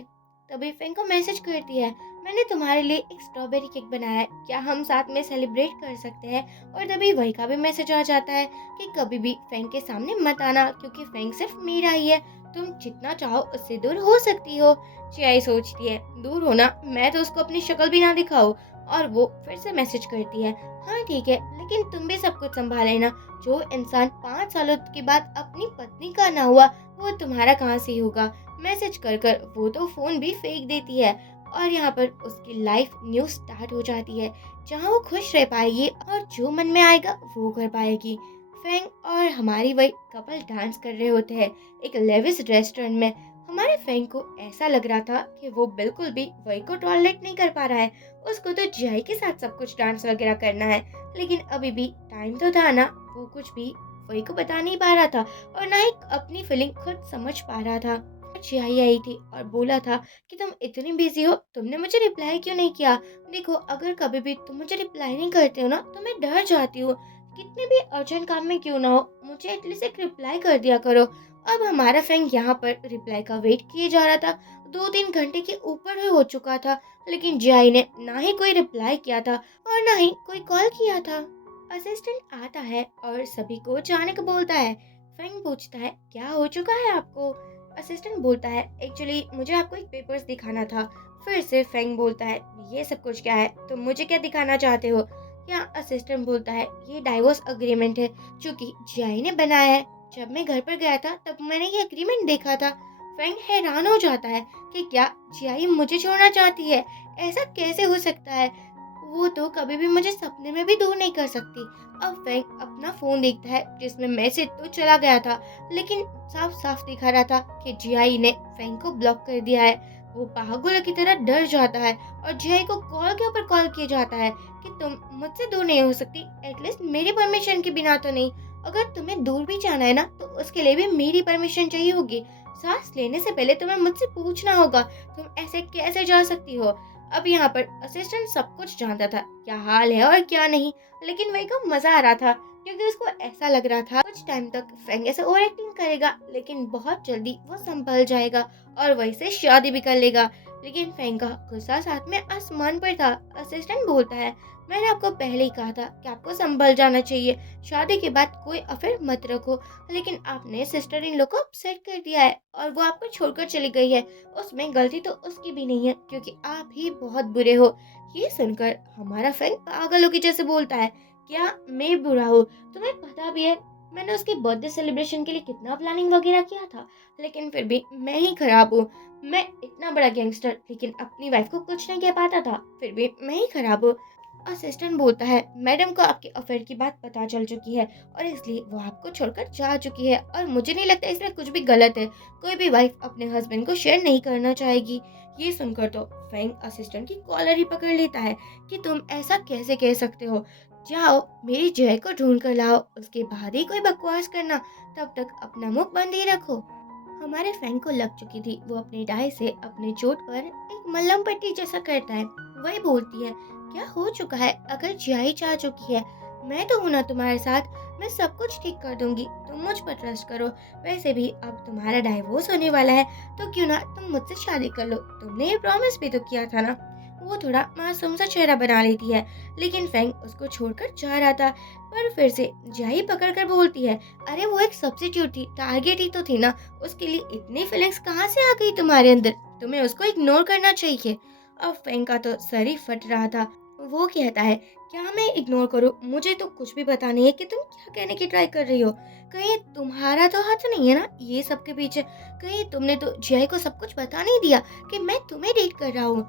तभी फैंग को मैसेज करती है, मैंने तुम्हारे लिए एक स्ट्रॉबेरी केक बनाया है, क्या हम साथ में सेलिब्रेट कर सकते हैं? और तभी वही का भी मैसेज आ जाता है कि कभी भी फैंग के सामने मत आना, क्योंकि फैंग सिर्फ मेरा ही है, तुम जितना चाहो उससे दूर हो सकती हो। चियाई सोचती है, दूर होना, मैं तो उसको अपनी शक्ल भी ना दिखाऊं। और वो फिर से मैसेज करती है, हाँ ठीक है, लेकिन तुम भी सब कुछ संभाल लेना, जो इंसान 5 सालों के बाद अपनी पत्नी का ना हुआ वो तुम्हारा कहाँ से होगा। मैसेज कर कर वो तो फोन भी फेंक देती है और यहाँ पर उसकी लाइफ न्यू स्टार्ट हो जाती है, जहाँ वो खुश रह पाएगी और जो मन में आएगा वो कर पाएगी। फैंग और हमारी वही कपल डांस कर रहे होते हैं एक लेविस रेस्टोरेंट में। हमारे फैंग को ऐसा लग रहा था कि वो बिल्कुल भी वही को टॉलरेट नहीं कर पा रहा है, उसको तो जियाई के साथ सब कुछ डांस वगैरह करना है, लेकिन अभी भी टाइम तो था ना, वो कुछ भी वही को बता नहीं पा रहा था और ना ही अपनी फीलिंग खुद समझ पा रहा था। जियाई आई थी और बोला था कि तुम इतनी बिजी हो, तुमने मुझे रिप्लाई क्यों नहीं किया? देखो अगर कभी भी तुम मुझे रिप्लाई नहीं करते हो ना तो मैं डर जाती हूँ, कितने भी अर्जेंट काम में क्यों ना हो मुझे एटलीस्ट एक रिप्लाई कर दिया करो। अब हमारा फ्रेंड यहाँ पर रिप्लाई का वेट किए जा रहा था, 2-3 घंटे के ऊपर ही हो चुका था, लेकिन जियाई ने ना ही कोई रिप्लाई किया था और ना ही कोई कॉल किया था। असिस्टेंट आता है और सभी को जाने को बोलता है। फ्रेंड पूछता है, क्या हो चुका है आपको? असिस्टेंट बोलता है, एक्चुअली मुझे आपको एक पेपर्स दिखाना था। फिर से फेंग बोलता है, ये सब कुछ क्या है, तुम मुझे क्या दिखाना चाहते हो? या असिस्टेंट बोलता है, ये डाइवोर्स अग्रीमेंट है जो कि जियाई ने बनाया है, जब मैं घर पर गया था तब मैंने ये एग्रीमेंट देखा था। फेंग हैरान हो जाता है कि क्या जियाई मुझे छोड़ना चाहती है, ऐसा कैसे हो सकता है, वो तो कभी भी मुझे सपने में भी दूर नहीं कर सकती। अब फेंग अपना फोन देखता है जिसमें मैसेज तो चला गया था, लेकिन साफ साफ दिखा रहा था कि जियाई ने फेंग को ब्लॉक कर दिया है। वो पागल की तरह डर जाता है और जियाई को कॉल के ऊपर कॉल किया जाता है कि तुम मुझसे दूर नहीं हो सकती, एटलीस्ट मेरी परमिशन के बिना तो नहीं। अगर तुम्हें दूर भी जाना है ना तो उसके लिए भी मेरी परमिशन चाहिए होगी। सांस लेने से पहले तुम्हें मुझसे पूछना होगा, तुम ऐसे कैसे जा सकती हो? अब यहाँ पर असिस्टेंट सब कुछ जानता था, क्या हाल है और क्या नहीं, लेकिन वही को मजा आ रहा था क्योंकि उसको ऐसा लग रहा था कुछ टाइम तक फेंग ऐसे ओवर एक्टिंग करेगा, लेकिन बहुत जल्दी वो संभल जाएगा और वही से शादी भी कर लेगा। लेकिन फेंग का गुस्सा साथ में आसमान पर था। असिस्टेंट बोलता है, मैंने आपको पहले ही कहा था कि आपको संभल जाना चाहिए, शादी के बाद कोई अफेयर मत रखो, लेकिन आपने सिस्टर इन लोग को अपसेट कर दिया है और वो आपको छोड़कर चली गई है। उसमें गलती तो उसकी भी नहीं है क्योंकि आप ही बहुत बुरे हो। ये सुनकर हमारा फैन पागलों की जैसे बोलता है, क्या मैं बुरा हूँ? तुम्हें पता भी है मैंने उसके बर्थडे सेलिब्रेशन के लिए कितना प्लानिंग वगैरह किया था, लेकिन फिर भी मैं ही खराब हूँ। मैं इतना बड़ा गैंगस्टर लेकिन अपनी वाइफ को कुछ नहीं कह पाता था, फिर भी मैं ही खराब हूँ। असिस्टेंट बोलता है, मैडम को आपके अफेयर की बात पता चल चुकी है और इसलिए वो आपको छोड़कर जा चुकी है और मुझे नहीं लगता इसमें कुछ भी गलत है। कोई भी वाइफ अपने हस्बैंड को शेयर नहीं करना चाहेगी। ये सुनकर तो फैंग असिस्टेंट की कॉलर ही पकड़ लेता है कि तुम ऐसा कैसे कह सकते हो? जाओ मेरी जय को ढूंढ कर लाओ, उसके बाद ही कोई बकवास करना, तब तक अपना मुंह बंद ही रखो। हमारे फैंग को लग चुकी थी, वो अपनी डाई से अपने चोट पर एक मल्लम पट्टी जैसा करता है। वही बोलती है, क्या हो चुका है? अगर जियाई चाह चुकी है, मैं तो हूं ना तुम्हारे साथ, मैं सब कुछ ठीक कर दूंगी, तुम मुझ पर ट्रस्ट करो। वैसे भी अब तुम्हारा डाइवोर्स होने वाला है, तो क्यों ना तुम मुझसे शादी कर लो, तुमने ये प्रॉमिस भी तो किया था ना। वो थोड़ा मासूम सा चेहरा बना लेती है, लेकिन फैंग उसको छोड़कर जा रहा था, पर फिर से जियाई पकड़ कर बोलती है, अरे वो एक सब्स्टिट्यूट थी, टारगेट ही तो थी ना, उसके लिए इतनी फीलिंग्स कहाँ से आ गई तुम्हारे अंदर? तुम्हें उसको इग्नोर करना चाहिए। अब फैंग का तो सर ही फट रहा था। वो कहता है, क्या मैं इग्नोर करूं? मुझे तो कुछ भी पता नहीं है कि तुम क्या कहने की ट्राई कर रही हो। कहीं तुम्हारा तो हाथ नहीं है ना ये सब के पीछे? कहीं तुमने तो जय को सब कुछ बता नहीं दिया कि मैं तुम्हें डेट कर रहा हूँ?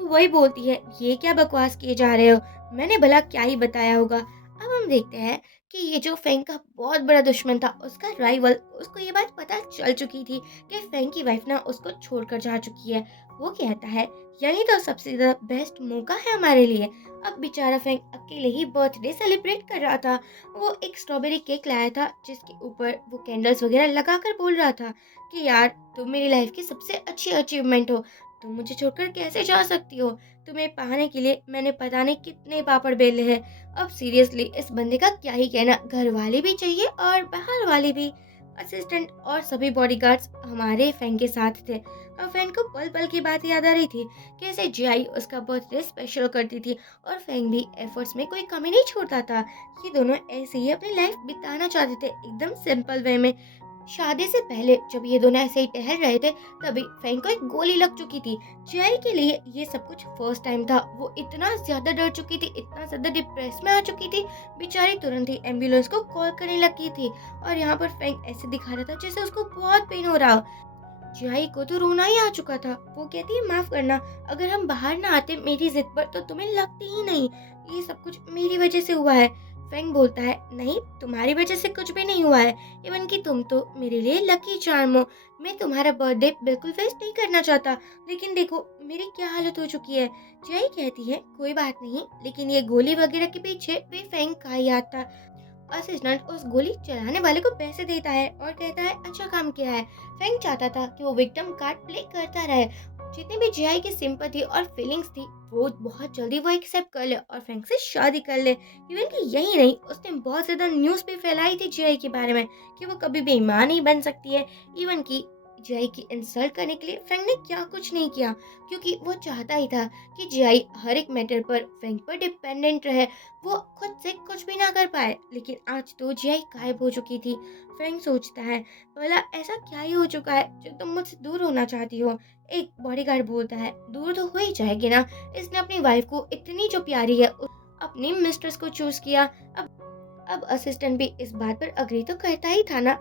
वही बोलती है, ये क्या बकवास किए जा रहे हो, मैंने भला क्या ही बताया होगा। अब हम देखते हैं कि ये जो फेंग का बहुत बड़ा दुश्मन था, उसका राइवल, उसको ये बात पता चल चुकी थी कि फेंग की वाइफ ना उसको छोड़कर जा चुकी है। वो कहता है, यही तो सबसे ज्यादा बेस्ट मौका है हमारे लिए। अब बेचारा फेंग अकेले ही बर्थडे सेलिब्रेट कर रहा था। वो एक स्ट्रॉबेरी केक लाया था जिसके ऊपर वो कैंडल्स वगैरह लगाकर बोल रहा था कि यार तुम मेरी लाइफ की सबसे अच्छी अचीवमेंट हो, तुम मुझे छोड़कर कैसे जा सकती हो? तुम्हें पाने के लिए मैंने पता नहीं कितने पापड़ बेले हैं। अब सीरियसली इस बंदे का क्या ही कहना, घर वाले भी चाहिए और बाहर वाले भी। असिस्टेंट और सभी बॉडीगार्ड्स हमारे फैन के साथ थे। और फैन को पल पल की बात याद आ रही थी, कैसे जियाई उसका बर्थडे स्पेशल करती थी और फैन भी एफर्ट्स में कोई कमी नहीं छोड़ता था। ये दोनों ऐसे ही अपनी लाइफ बिताना चाहते थे, एकदम सिंपल वे में। शादी से पहले जब ये दोनों ऐसे ही टहल रहे थे, तभी फैंग को एक गोली लग चुकी थी। जियाई के लिए ये सब कुछ फर्स्ट टाइम था। वो इतना ज्यादा डर चुकी थी, इतना ज्यादा डिप्रेस में आ चुकी थी, बेचारी तुरंत ही एम्बुलेंस को कॉल करने लगी थी। और यहाँ पर फैंग ऐसे दिखा रहा था जैसे उसको बहुत पेन हो रहा हो। जियाई को तो रोना ही आ चुका था। वो कहती है, माफ करना, अगर हम बाहर ना आते मेरी जिद पर तो तुम्हें लगती ही नहीं, ये सब कुछ मेरी वजह से हुआ है। फैंग बोलता है, नहीं तुम्हारी वजह से कुछ भी नहीं हुआ है, इवन कि तुम तो मेरे लिए लकी चार्म हो। मैं तुम्हारा बर्थडे बिल्कुल वेस्ट नहीं करना चाहता, लेकिन देखो मेरी क्या हालत हो चुकी है। जियाई कहती है, कोई बात नहीं, लेकिन ये गोली वगैरह के पीछे भी फैंग का ही हाथ था। असिस्टेंट उस गोली चलाने वाले को पैसे देता है और कहता है, अच्छा काम किया है। फैंग चाहता था कि वो विक्टिम कार्ड प्ले करता रहे, जितनी भी जियाई की सिंपैथी और फीलिंग्स थी वो बहुत जल्दी वो एक्सेप्ट कर ले और फैंग से शादी कर ले। इवन कि यही नहीं, उसने बहुत ज्यादा न्यूज़ भी फैलाई थी जियाई के बारे में कि वो कभी भी मां नहीं बन सकती है। इवन कि जियाई की इंसल्ट करने के लिए फैंग ने क्या कुछ नहीं किया, क्योंकि वो चाहता ही था कि जियाई हर एक मैटर पर फैंग पर डिपेंडेंट रहे, वो खुद से कुछ भी ना कर पाए। लेकिन आज तो जियाई गायब हो चुकी थी। फैंग सोचता है, भला ऐसा क्या ही हो चुका है जो तुम मुझसे दूर होना चाहती हो? एक बॉडीगार्ड बोलता है, दूर तो हो ही जाएगी ना, इसने अपनी वाइफ को इतनी जो प्यारी है अपनी मिस्ट्रेस को चूज किया। अब असिस्टेंट भी इस बात पर अग्री तो करता ही था ना।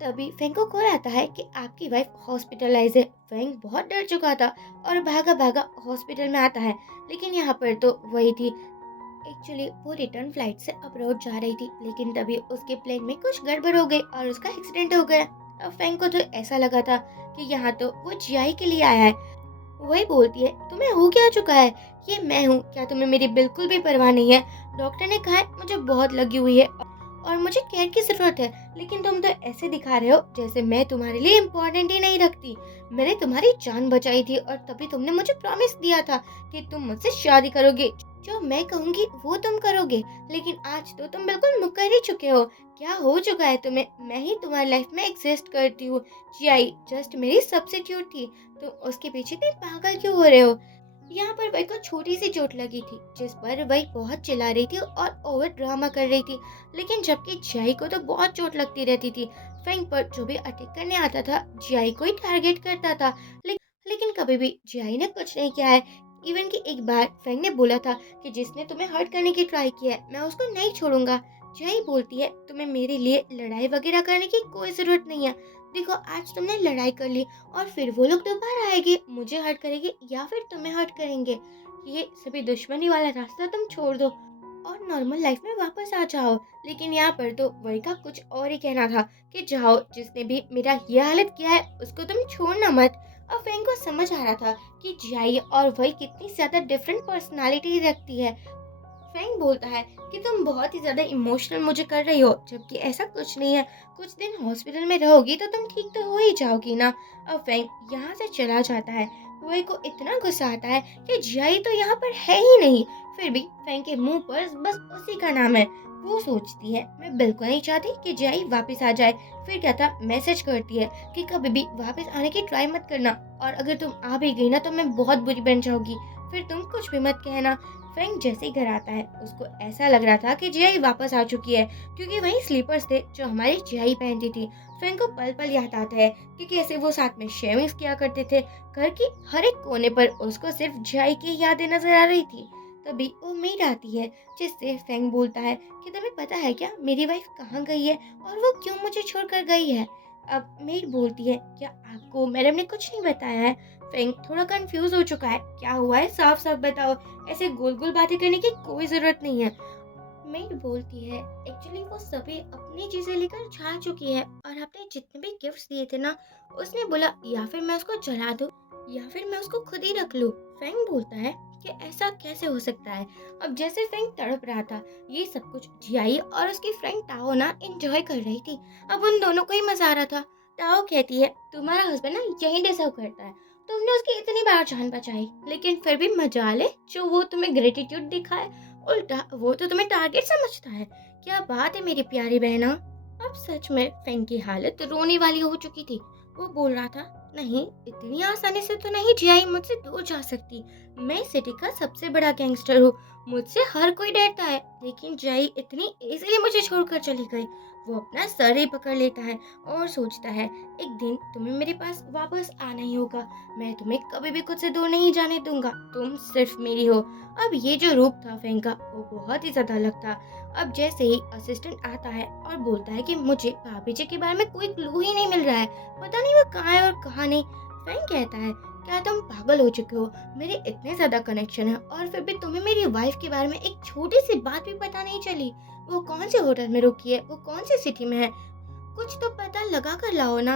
तभी फैंग को कॉल आता है कि आपकी वाइफ हॉस्पिटलाइज है। फैंग बहुत डर चुका था और भागा भागा हॉस्पिटल में आता है, लेकिन यहाँ पर तो वही थी। एक्चुअली वो रिटर्न फ्लाइट से अब्रॉड जा रही थी, लेकिन तभी उसके प्लेन में कुछ गड़बड़ हो गई और उसका एक्सीडेंट हो गया। अब फैंग को तो ऐसा लगा था कि यहाँ तो वो जियाई के लिए आया है। वही बोलती है, तुम्हें हो क्या चुका है? ये मैं हूँ, क्या तुम्हें मेरी बिल्कुल भी परवाह नहीं है? डॉक्टर ने कहा है मुझे बहुत लगी हुई है और मुझे केयर की ज़रूरत है, लेकिन तुम तो ऐसे दिखा रहे हो जैसे मैं तुम्हारे लिए इम्पोर्टेंट ही नहीं रखती। मैंने तुम्हारी जान बचाई थी और तभी तुमने मुझे प्रॉमिस दिया था कि तुम मुझसे शादी करोगे। जो मैं कहूँगी वो तुम करोगे, लेकिन आज तो तुम बिल्कुल मुकर ही चुके हो। क्या हो चुका है तुम्हें? मैं ही तुम्हारी लाइफ में एग्जिस्ट करती हूँ। जियाई जस्ट मेरी सब्स्टिट्यूट थी। तुम उसके पीछे इतने पागल क्यों हो रहे हो? यहाँ पर वही को छोटी सी चोट लगी थी, जिस पर वही बहुत चिल्ला रही थी और ओवर ड्रामा कर रही थी। लेकिन जबकि जियाई को तो बहुत चोट लगती रहती थी। फेंग पर जो भी अटैक करने आता था, जियाई को ही टारगेट करता था। लेकिन कभी भी जियाई ने कुछ नहीं किया है। इवन कि एक बार फेंग ने बोला था कि जिसने तुम्हें हर्ट करने की ट्राई किया है, मैं उसको नहीं छोड़ूंगा। जियाई बोलती है, तुम्हें मेरे लिए लड़ाई वगैरह करने की कोई जरूरत नहीं है। देखो, आज तुमने लड़ाई कर ली और फिर वो लोग दोबारा आएंगे, मुझे हर्ट करेंगे या फिर तुम्हें हर्ट करेंगे। ये सभी दुश्मनी वाला रास्ता तुम छोड़ दो और नॉर्मल लाइफ में वापस आ जाओ। लेकिन यहाँ पर तो वही का कुछ और ही कहना था कि जाओ, जिसने भी मेरा ये हालत किया है उसको तुम छोड़ना मत। अब फेंग को समझ आ रहा था कि जियाई और वही कितनी ज्यादा डिफरेंट पर्सनालिटी रखती है। फेंग बोलता है कि तुम बहुत ही ज्यादा इमोशनल मुझे कर रही हो, जबकि ऐसा कुछ नहीं है। कुछ दिन हॉस्पिटल में रहोगी तो तुम ठीक तो हो ही जाओगी ना। अब फेंग यहाँ से चला जाता है। वही को इतना गुस्सा आता है कि जियाई तो यहाँ पर है ही नहीं। फिर भी फेंग के मुंह पर बस उसी का नाम है। वो सोचती है, मैं बिल्कुल नहीं चाहती कि जियाई वापस आ जाए। फिर क्या था, मैसेज करती है कि कभी भी वापस आने की ट्राई मत करना, और अगर तुम आ भी गई ना तो मैं बहुत बुरी बन जाऊंगी। फिर तुम कुछ भी मत कहना। फेंग जैसे ही घर आता है, उसको ऐसा लग रहा था कि जियाई वापस आ चुकी है, क्योंकि वही स्लीपर्स थे जो हमारी जियाई पहनती थी। फेंग को पल पल याद आता है कि कैसे वो साथ में शेविंग्स किया करते थे। घर की हर एक कोने पर उसको सिर्फ जियाई की यादें नजर आ रही थी। तभी वो मेड आती है, जिससे फेंग बोलता है कि तुम्हें पता है क्या, मेरी वाइफ कहाँ गई है और वो क्यों मुझे छोड़कर गई है। अब मेड बोलती है, क्या आपको मैडम ने कुछ नहीं बताया है? फेंग थोड़ा कंफ्यूज हो चुका है। क्या हुआ है, साफ साफ बताओ, ऐसे गोल गोल बातें करने की कोई जरूरत नहीं है। मेड बोलती है, एक्चुअली वो सभी अपनी चीजें लेकर जा चुकी है और आपने जितने भी गिफ्ट्स दिए थे ना, उसने बोला या फिर मैं उसको जला दूं या फिर मैं उसको खुद ही रख लूं। फेंग बोलता है कि ऐसा कैसे हो सकता है। अब जैसे फेंग तड़प रहा था, ये सब कुछ जियाई और उसकी फ्रेंड टाओ ना एंजॉय कर रही थी। अब उन दोनों को ही मजा आ रहा था। टाओ कहती है, तुम्हारा हस्बैंड ना यही डिजर्व करता है। तुमने उसकी इतनी बार जान बचाई, लेकिन फिर भी मजा ले जो वो तुम्हें ग्रेटिट्यूड दिखाए, उल्टा वो तो तुम्हें टारगेट समझता है। क्या बात है मेरी प्यारी बहना। अब सच में फेंग की हालत रोने वाली हो चुकी थी। वो बोल रहा था, नहीं, इतनी आसानी से तो नहीं जियाई मुझसे दूर जा सकती। मैं सिटी का सबसे बड़ा गैंगस्टर हूँ, मुझसे हर कोई डरता है, लेकिन जियाई इतनी इजीली मुझे छोड़कर चली गई। वो अपना सर ही पकड़ लेता है और सोचता है, एक दिन तुम्हें मेरे पास वापस आना ही होगा। मैं तुम्हें कभी भी खुद से दूर नहीं जाने दूंगा, तुम सिर्फ मेरी हो। अब ये जो रूप था फेंग का, वो बहुत ही ज्यादा अलग था। अब जैसे ही असिस्टेंट आता है और बोलता है कि मुझे भाभी जी के बारे में कोई क्लू ही नहीं मिल रहा है, पता नहीं वो कहाँ है और कहाँ नहीं। फेंग कहता है, क्या तुम पागल हो चुके हो? मेरे इतने ज्यादा कनेक्शन है और फिर भी तुम्हें मेरी वाइफ के बारे में एक छोटी सी बात भी पता नहीं चली। वो कौन से होटल में रुकी है, वो कौन सी सिटी में है, कुछ तो पता लगा कर लाओ ना।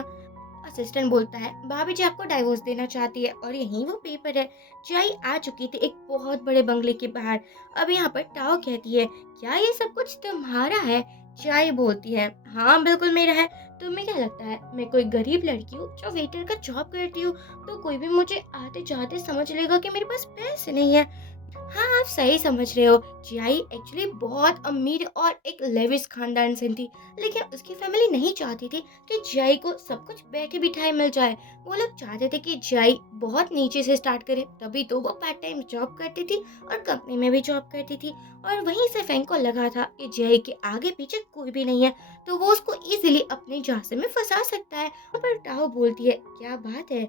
असिस्टेंट बोलता है, भाभी जी आपको डाइवोर्स देना चाहती है और यही वो पेपर है। चाई आ चुकी थी एक बहुत बड़े बंगले के बाहर। अब यहाँ पर टाओ कहती है, क्या ये सब कुछ तुम्हारा है? चाई बोलती है, हाँ बिल्कुल मेरा है। तुम्हें क्या लगता है मैं कोई गरीब लड़की हूँ जो वेटर का जॉब करती हूँ, तो कोई भी मुझे आते जाते समझ लेगा कि मेरे पास पैसे नहीं है? हाँ, आप सही समझ रहे हो। जियाई एक्चुअली बहुत अमीर और एक लेविस खानदान से थी, लेकिन उसकी फैमिली नहीं चाहती थी कि जियाई को सब कुछ बैठे बिठाए मिल जाए। वो लोग चाहते थे कि जियाई बहुत नीचे से स्टार्ट करे, तभी तो वो पार्ट टाइम जॉब करती थी और कंपनी में भी जॉब करती थी। और वहीं से फेंग को लगा था कि जियाई के आगे पीछे कोई भी नहीं है, तो वो उसको इजीली अपने झांसे में फंसा सकता है। पर टाओ बोलती है, क्या बात है?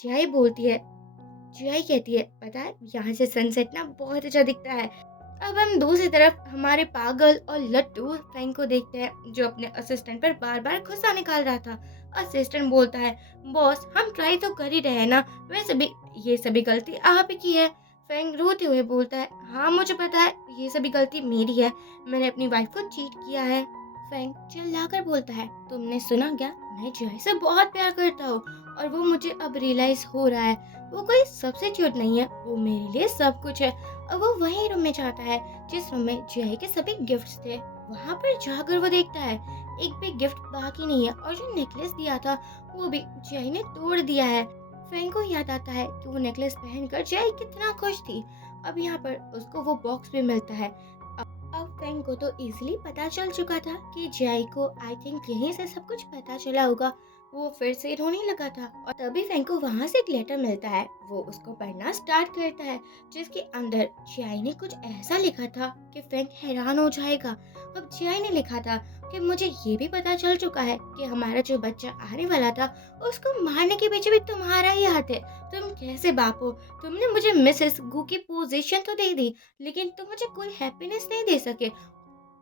जियाई बोलती है, जियाई कहती है, पता है यहाँ से सनसेट ना बहुत अच्छा दिखता है। अब हम दूसरी तरफ हमारे पागल और लट्टू फ्रैंक को देखते हैं, जो अपने असिस्टेंट पर बार बार गुस्सा निकाल रहा था। असिस्टेंट बोलता है, बॉस हम ट्राई तो कर ही रहे हैं ना, वैसे भी ये सभी गलती आप ही की है। फ्रैंक रोते हुए बोलता है, हाँ मुझे पता है ये सभी गलती मेरी है, मैंने अपनी वाइफ को चीट किया है। फ्रैंक चिल्लाकर बोलता है, तुमने सुना क्या, मैं जियाई से बहुत प्यार करता हूँ और वो मुझे अब रियलाइज हो रहा है। वो कोई सब्स्टिट्यूट नहीं है, वो मेरे लिए सब कुछ है। अब वो वही रूम में जाता है जिस रूम में जियाई के सभी गिफ्ट्स थे। वहाँ पर जाकर वो देखता है एक भी गिफ्ट बाकी नहीं है और जो नेकलेस दिया था वो भी जियाई ने तोड़ दिया है। फैंग को याद आता है कि वो नेकलेस पहनकर जियाई कितना खुश थी। अब यहाँ पर उसको वो बॉक्स भी मिलता है। अब फैंग को तो इजीली पता चल चुका था कि जियाई को आई थिंक यहीं से सब कुछ पता चला होगा। वो फिर से रोने लगा था और तभी फैंग को वहां से एक लेटर मिलता है। वो उसको पढ़ना स्टार्ट करता है जिसके अंदर जियाई ने कुछ ऐसा लिखा था कि फैंग हैरान हो जाएगा। अब जियाई ने लिखा था कि मुझे ये भी पता चल चुका है कि हमारा जो बच्चा आने वाला था उसको मारने के पीछे भी तुम्हारा ही हाथ है। तुम कैसे बाप हो? तुमने मुझे मिसेस गू की पोजीशन तो दे दी लेकिन तुम मुझे कोई हैप्पीनेस नहीं दे सके।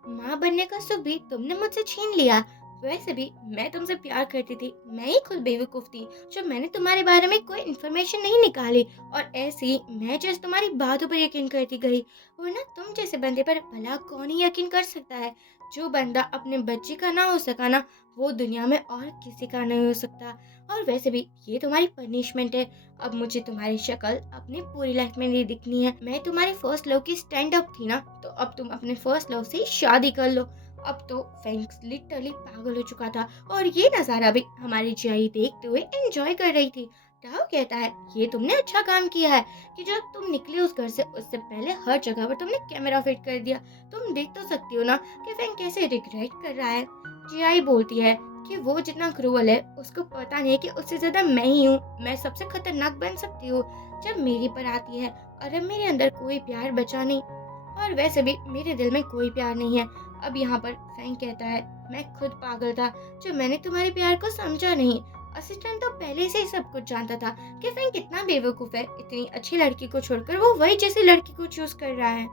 माँ बनने का सुख भी तुमने मुझसे छीन लिया। वैसे भी मैं तुमसे प्यार करती थी, मैं ही खुद बेवकूफ थी जो मैंने तुम्हारे बारे में कोई इन्फॉर्मेशन नहीं निकाली और ऐसे ही मैं जैसे तुम्हारी बातों पर यकीन करती गई। वरना तुम जैसे बंदे पर भला कौन ही यकीन कर सकता है? जो बंदा अपने बच्चे का ना हो सका ना, वो दुनिया में और किसी का नहीं हो सकता। और वैसे भी ये तुम्हारी पनिशमेंट है। अब मुझे तुम्हारी शक्ल अपनी पूरी लाइफ में नहीं दिखनी है। मैं तुम्हारे फर्स्ट लव की स्टैंड अप थी ना, तो अब तुम अपने फर्स्ट लव से ही शादी कर लो। अब तो फैंक्स लिटरली पागल हो चुका था और ये नजारा भी हमारी जियाई देखते हुए एंजॉय कर रही थी। टाओ कहता है ये तुमने अच्छा काम किया है कि जब तुम निकले उस घर से उससे पहले हर जगह पर तुमने कैमरा फिट कर दिया। तुम देख तो सकती हो ना कि फैंक कैसे रिग्रेट कर रहा है। जियाई बोलती है कि वो जितना क्रूअल है उसको पता नहीं कि उससे ज्यादा मैं ही हूँ। मैं सबसे खतरनाक बन सकती हूँ जब मेरी पर आती है और अब मेरे अंदर कोई प्यार बचा नहीं और वैसे भी मेरे दिल में कोई प्यार नहीं है। अब यहाँ पर फैंक कहता है मैं खुद पागल था जो मैंने तुम्हारे प्यार को समझा नहीं। असिस्टेंट तो पहले से ही सब कुछ जानता था कि फैंक कितना बेवकूफ है। इतनी अच्छी लड़की को छोड़कर वो वही जैसी लड़की को चूज कर रहा है।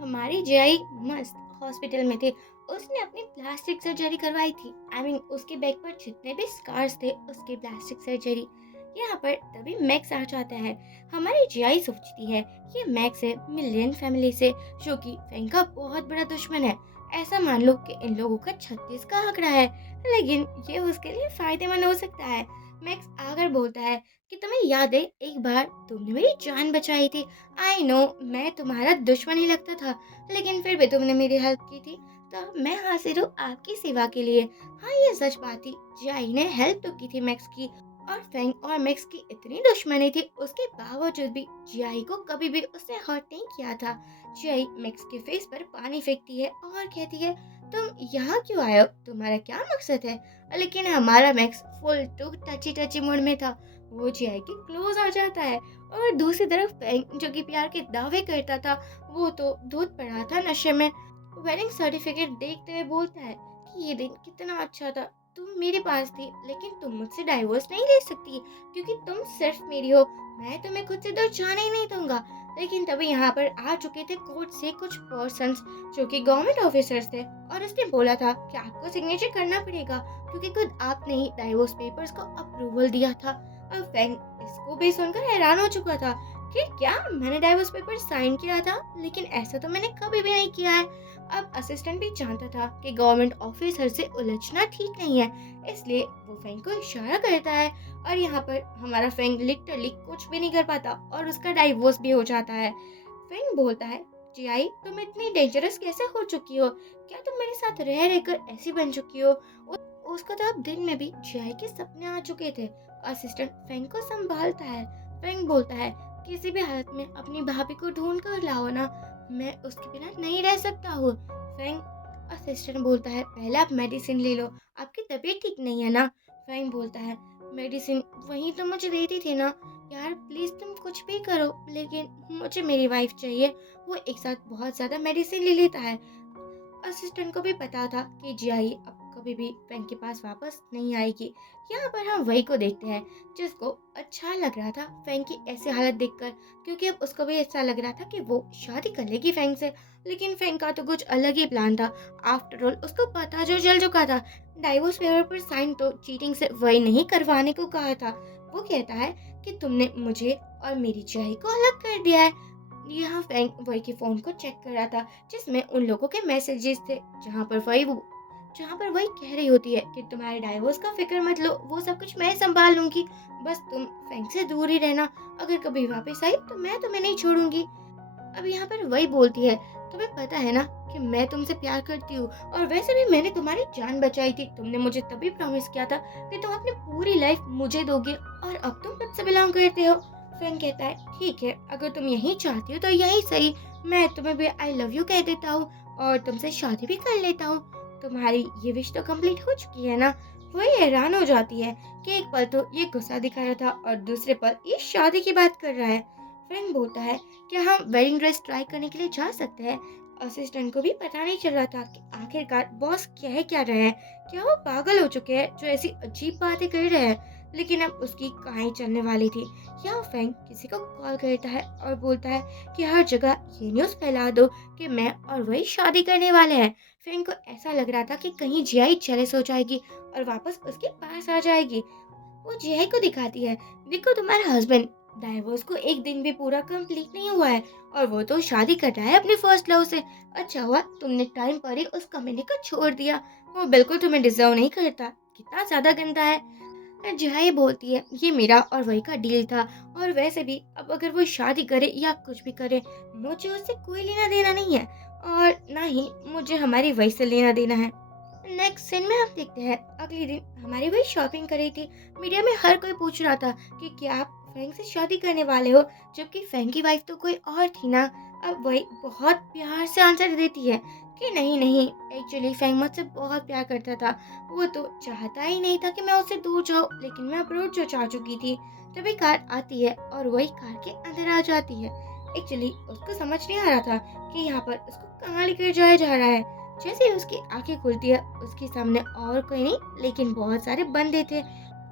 हमारी जय मस्त हॉस्पिटल में थी। उसने अपनी प्लास्टिक सर्जरी करवाई थी। उसके बैक पर जितने भी स्कार्स थे उसकी प्लास्टिक सर्जरी। यहाँ पर तभी मैक्स आ जाता है। हमारी जियाई सोचती है ये मैक्स है मिलियन फैमिली से जो कि फैंक का बहुत बड़ा दुश्मन है। ऐसा मान लो कि इन लोगों का 36 का आंकड़ा है लेकिन ये उसके लिए फायदेमंद हो सकता है। मैक्स आकर बोलता है कि तुम्हें याद है एक बार तुमने मेरी जान बचाई थी। आई नो मैं तुम्हारा दुश्मन ही लगता था लेकिन फिर भी तुमने मेरी हेल्प की थी तो मैं हाजिर हूँ आपकी सेवा के लिए। हाँ ये सच बात थी। जियाई ने हेल्प तो की थी मैक्स की और फैंग और मैक्स की इतनी दुश्मनी थी उसके बावजूद भी जियाई को कभी भी उसने हर्ट नहीं किया था। जियाई मैक्स के फेस पर पानी फेंकती है और कहती है तुम यहाँ क्यों आए हो? तुम्हारा क्या मकसद है? लेकिन हमारा max full to touchy touchy mood में था। वो जियाई के क्लोज आ जाता है और दूसरी तरफ फैंग जो कि प्यार के दावे करता था वो तो धुत पड़ा था नशे में। वेडिंग सर्टिफिकेट देखते हुए बोलता है कि ये दिन कितना अच्छा था। तुम मेरे पास थी लेकिन तुम मुझसे डाइवोर्स नहीं ले सकती क्योंकि तुम सिर्फ मेरी हो। मैं तुम्हें खुद से दूर जाने ही नहीं दूंगा। लेकिन तभी यहाँ पर आ चुके थे कोर्ट से कुछ पर्सन्स जो कि गवर्नमेंट ऑफिसर्स थे और उसने बोला था कि आपको सिग्नेचर करना पड़ेगा क्योंकि खुद आपने ही डाइवोर्स पेपर्स को अप्रूवल दिया था। अब फैंग इसको भी सुनकर हैरान हो चुका था कि क्या मैंने डाइवोर्स पेपर साइन किया था? लेकिन ऐसा तो मैंने कभी भी नहीं किया है। अब असिस्टेंट भी जानता था कि गवर्नमेंट ऑफिसर से उलझना ठीक नहीं है इसलिए वो फैंग को इशारा करता है और यहाँ पर हमारा फैंग लिटरली कुछ भी नहीं कर पाता और उसका डाइवोर्स भी हो जाता है। फैंग बोलता है जियाई तुम इतनी डेंजरस कैसे हो चुकी हो? क्या तुम मेरे साथ रह रहकर ऐसी बन चुकी हो? उसको तो अब दिन में भी जियाई के सपने आ चुके थे। असिस्टेंट फैंग को संभालता है। फैंग बोलता है किसी भी हालत में अपनी भाभी को ढूंढ कर लाओ ना, मैं उसके बिना नहीं रह सकता हूँ। फैंग असिस्टेंट बोलता है पहले आप मेडिसिन ले लो, आपकी तबीयत ठीक नहीं है ना? फैंग बोलता है मेडिसिन वहीं तो मुझे देती थी ना। यार प्लीज तुम कुछ भी करो लेकिन मुझे मेरी वाइफ चाहिए। वो एक साथ बहुत ज्यादा मेडिसिन ले लेता है। असिस्टेंट को भी पता था कि जियाई अब कभी भी फैंग के पास वापस नहीं आएगी। यहाँ पर हम वही को देखते हैं जिसको अच्छा लग रहा था फैंग की ऐसी हालत देखकर क्योंकि अब उसको भी ऐसा लग रहा था कि वो शादी कर लेगी फैंग से। लेकिन फैंग का तो कुछ अलग ही प्लान था। आफ्टर ऑल उसको पता जो चल चुका था डाइवोर्स पेपर पर साइन तो चीटिंग से वही नहीं करवाने को कहा था। वो कहता है कि तुमने मुझे और मेरी जियाई को अलग कर दिया है। यहाँ फैंग वही के फोन को चेक कर रहा था जिसमें उन लोगों के मैसेजेस थे जहाँ पर वही कह रही होती है कि तुम्हारे डाइवोर्स का फिक्र मत लो, वो सब कुछ मैं संभाल लूंगी, बस तुम फैंग से दूर ही रहना। अगर कभी वापस आई तो मैं तुम्हें नहीं छोड़ूंगी। अब यहाँ पर वही बोलती है तुम्हें पता है ना कि मैं तुमसे प्यार करती हूँ और वैसे भी मैंने तुम्हारी जान बचाई थी। तुमने मुझे तभी प्रॉमिस किया था कि तुम अपनी पूरी लाइफ मुझे दोगे और अब तुम मुझसे बिलोंग करते हो। फ्रैंक कहता है, ठीक है, अगर तुम यही चाहती हो तो यही सही। मैं तुम्हें भी आई लव यू कह देता हूँ और तुमसे शादी भी कर लेता हूँ। तुम्हारी ये विश तो कंप्लीट हो चुकी है ना। वही हैरान हो जाती है कि एक पल तो ये गुस्सा दिखा रहा था और दूसरे पल ये शादी की बात कर रहा है। फ्रैंक बोलता है, क्या हम वेडिंग ड्रेस ट्राई करने के लिए जा सकते हैं? असिस्टेंट को भी पता नहीं चल रहा था कि आखिरकार बॉस कह क्या रहे हैं। क्या वो पागल हो चुके हैं जो ऐसी अजीब बातें कर रहे हैं? लेकिन अब उसकी कहानी चलने वाली थी। यहाँ फ्रैंक किसी को कॉल करता है और बोलता है कि हर जगह ये न्यूज़ फैला दो कि मैं और वही शादी करने वाले हैं। फ्रैंक को ऐसा लग रहा था कि कहीं जियाई जेलस हो जाएगी और वापस उसके पास आ जाएगी। वो जियाई को दिखाती है, देखो तुम्हारा हस्बैंड, डाइवोर्स को एक दिन भी पूरा कंप्लीट नहीं हुआ है और वो तो शादी कर रहा है अपने फर्स्ट लव से। अच्छा हुआ तुमने टाइम पर ही उस कमीने को छोड़ दिया। वो बिल्कुल तुम्हें डिजर्व नहीं करता। कितना ज्यादा गंदा है। जिहाई बोलती है, ये मेरा और वही का डील था और वैसे भी अब अगर वो शादी करे या कुछ भी करे, मुझे उससे कोई लेना देना नहीं है और ना ही मुझे हमारी वही से लेना देना है। नेक्स्ट सीन में हम देखते हैं, अगले दिन हमारी वही शॉपिंग कर रही थी। मीडिया में हर कोई पूछ रहा था कि क्या आप फैंग से शादी करने वाले हो, जबकि फैंग की वाइफ तो कोई और थी ना। अब वही बहुत प्यार से आंसर देती है कि नहीं नहीं, एक्चुअली फैंग मुझसे बहुत प्यार करता था। वो तो चाहता ही नहीं था कि मैं उससे दूर जाऊं, लेकिन मैं अप्रोच जो चाह चुकी थी। तभी कार आती है और वही कार के अंदर आ जाती है। एक्चुअली उसको समझ नहीं आ रहा था कि यहाँ पर उसको कहाँ लेकर जाया जा रहा है। जैसे ही उसकी आंखें खुलती है, उसके सामने और कोई नहीं लेकिन बहुत सारे बंदे थे।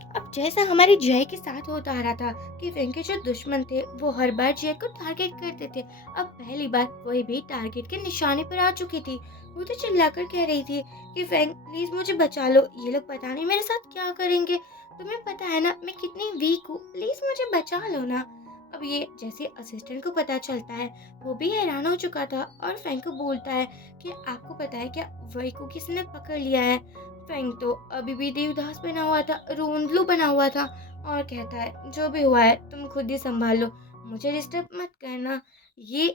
अब जैसा हमारी जय के साथ होता आ रहा था कि फैंग के जो दुश्मन थे वो हर बार जय को टारगेट करते थे, अब पहली बार वही भी टारगेट के निशाने पर आ चुकी थी। वो तो चिल्लाकर कह रही थी कि फैंग प्लीज मुझे बचा लो, ये लोग पता नहीं मेरे साथ क्या करेंगे। तुम्हें पता है ना मैं कितनी वीक हूँ, प्लीज मुझे बचा लो ना। अब ये जैसे असिस्टेंट को पता चलता है, वो भी हैरान हो चुका था और फैंग को बोलता है कि आपको पता है क्या, वही को किसने पकड़ लिया है। फैंग तो अभी भी देवदास बना हुआ था, रोंदलू बना हुआ था और कहता है जो भी हुआ है तुम खुद ही संभाल लो, मुझे डिस्टर्ब मत करना। ये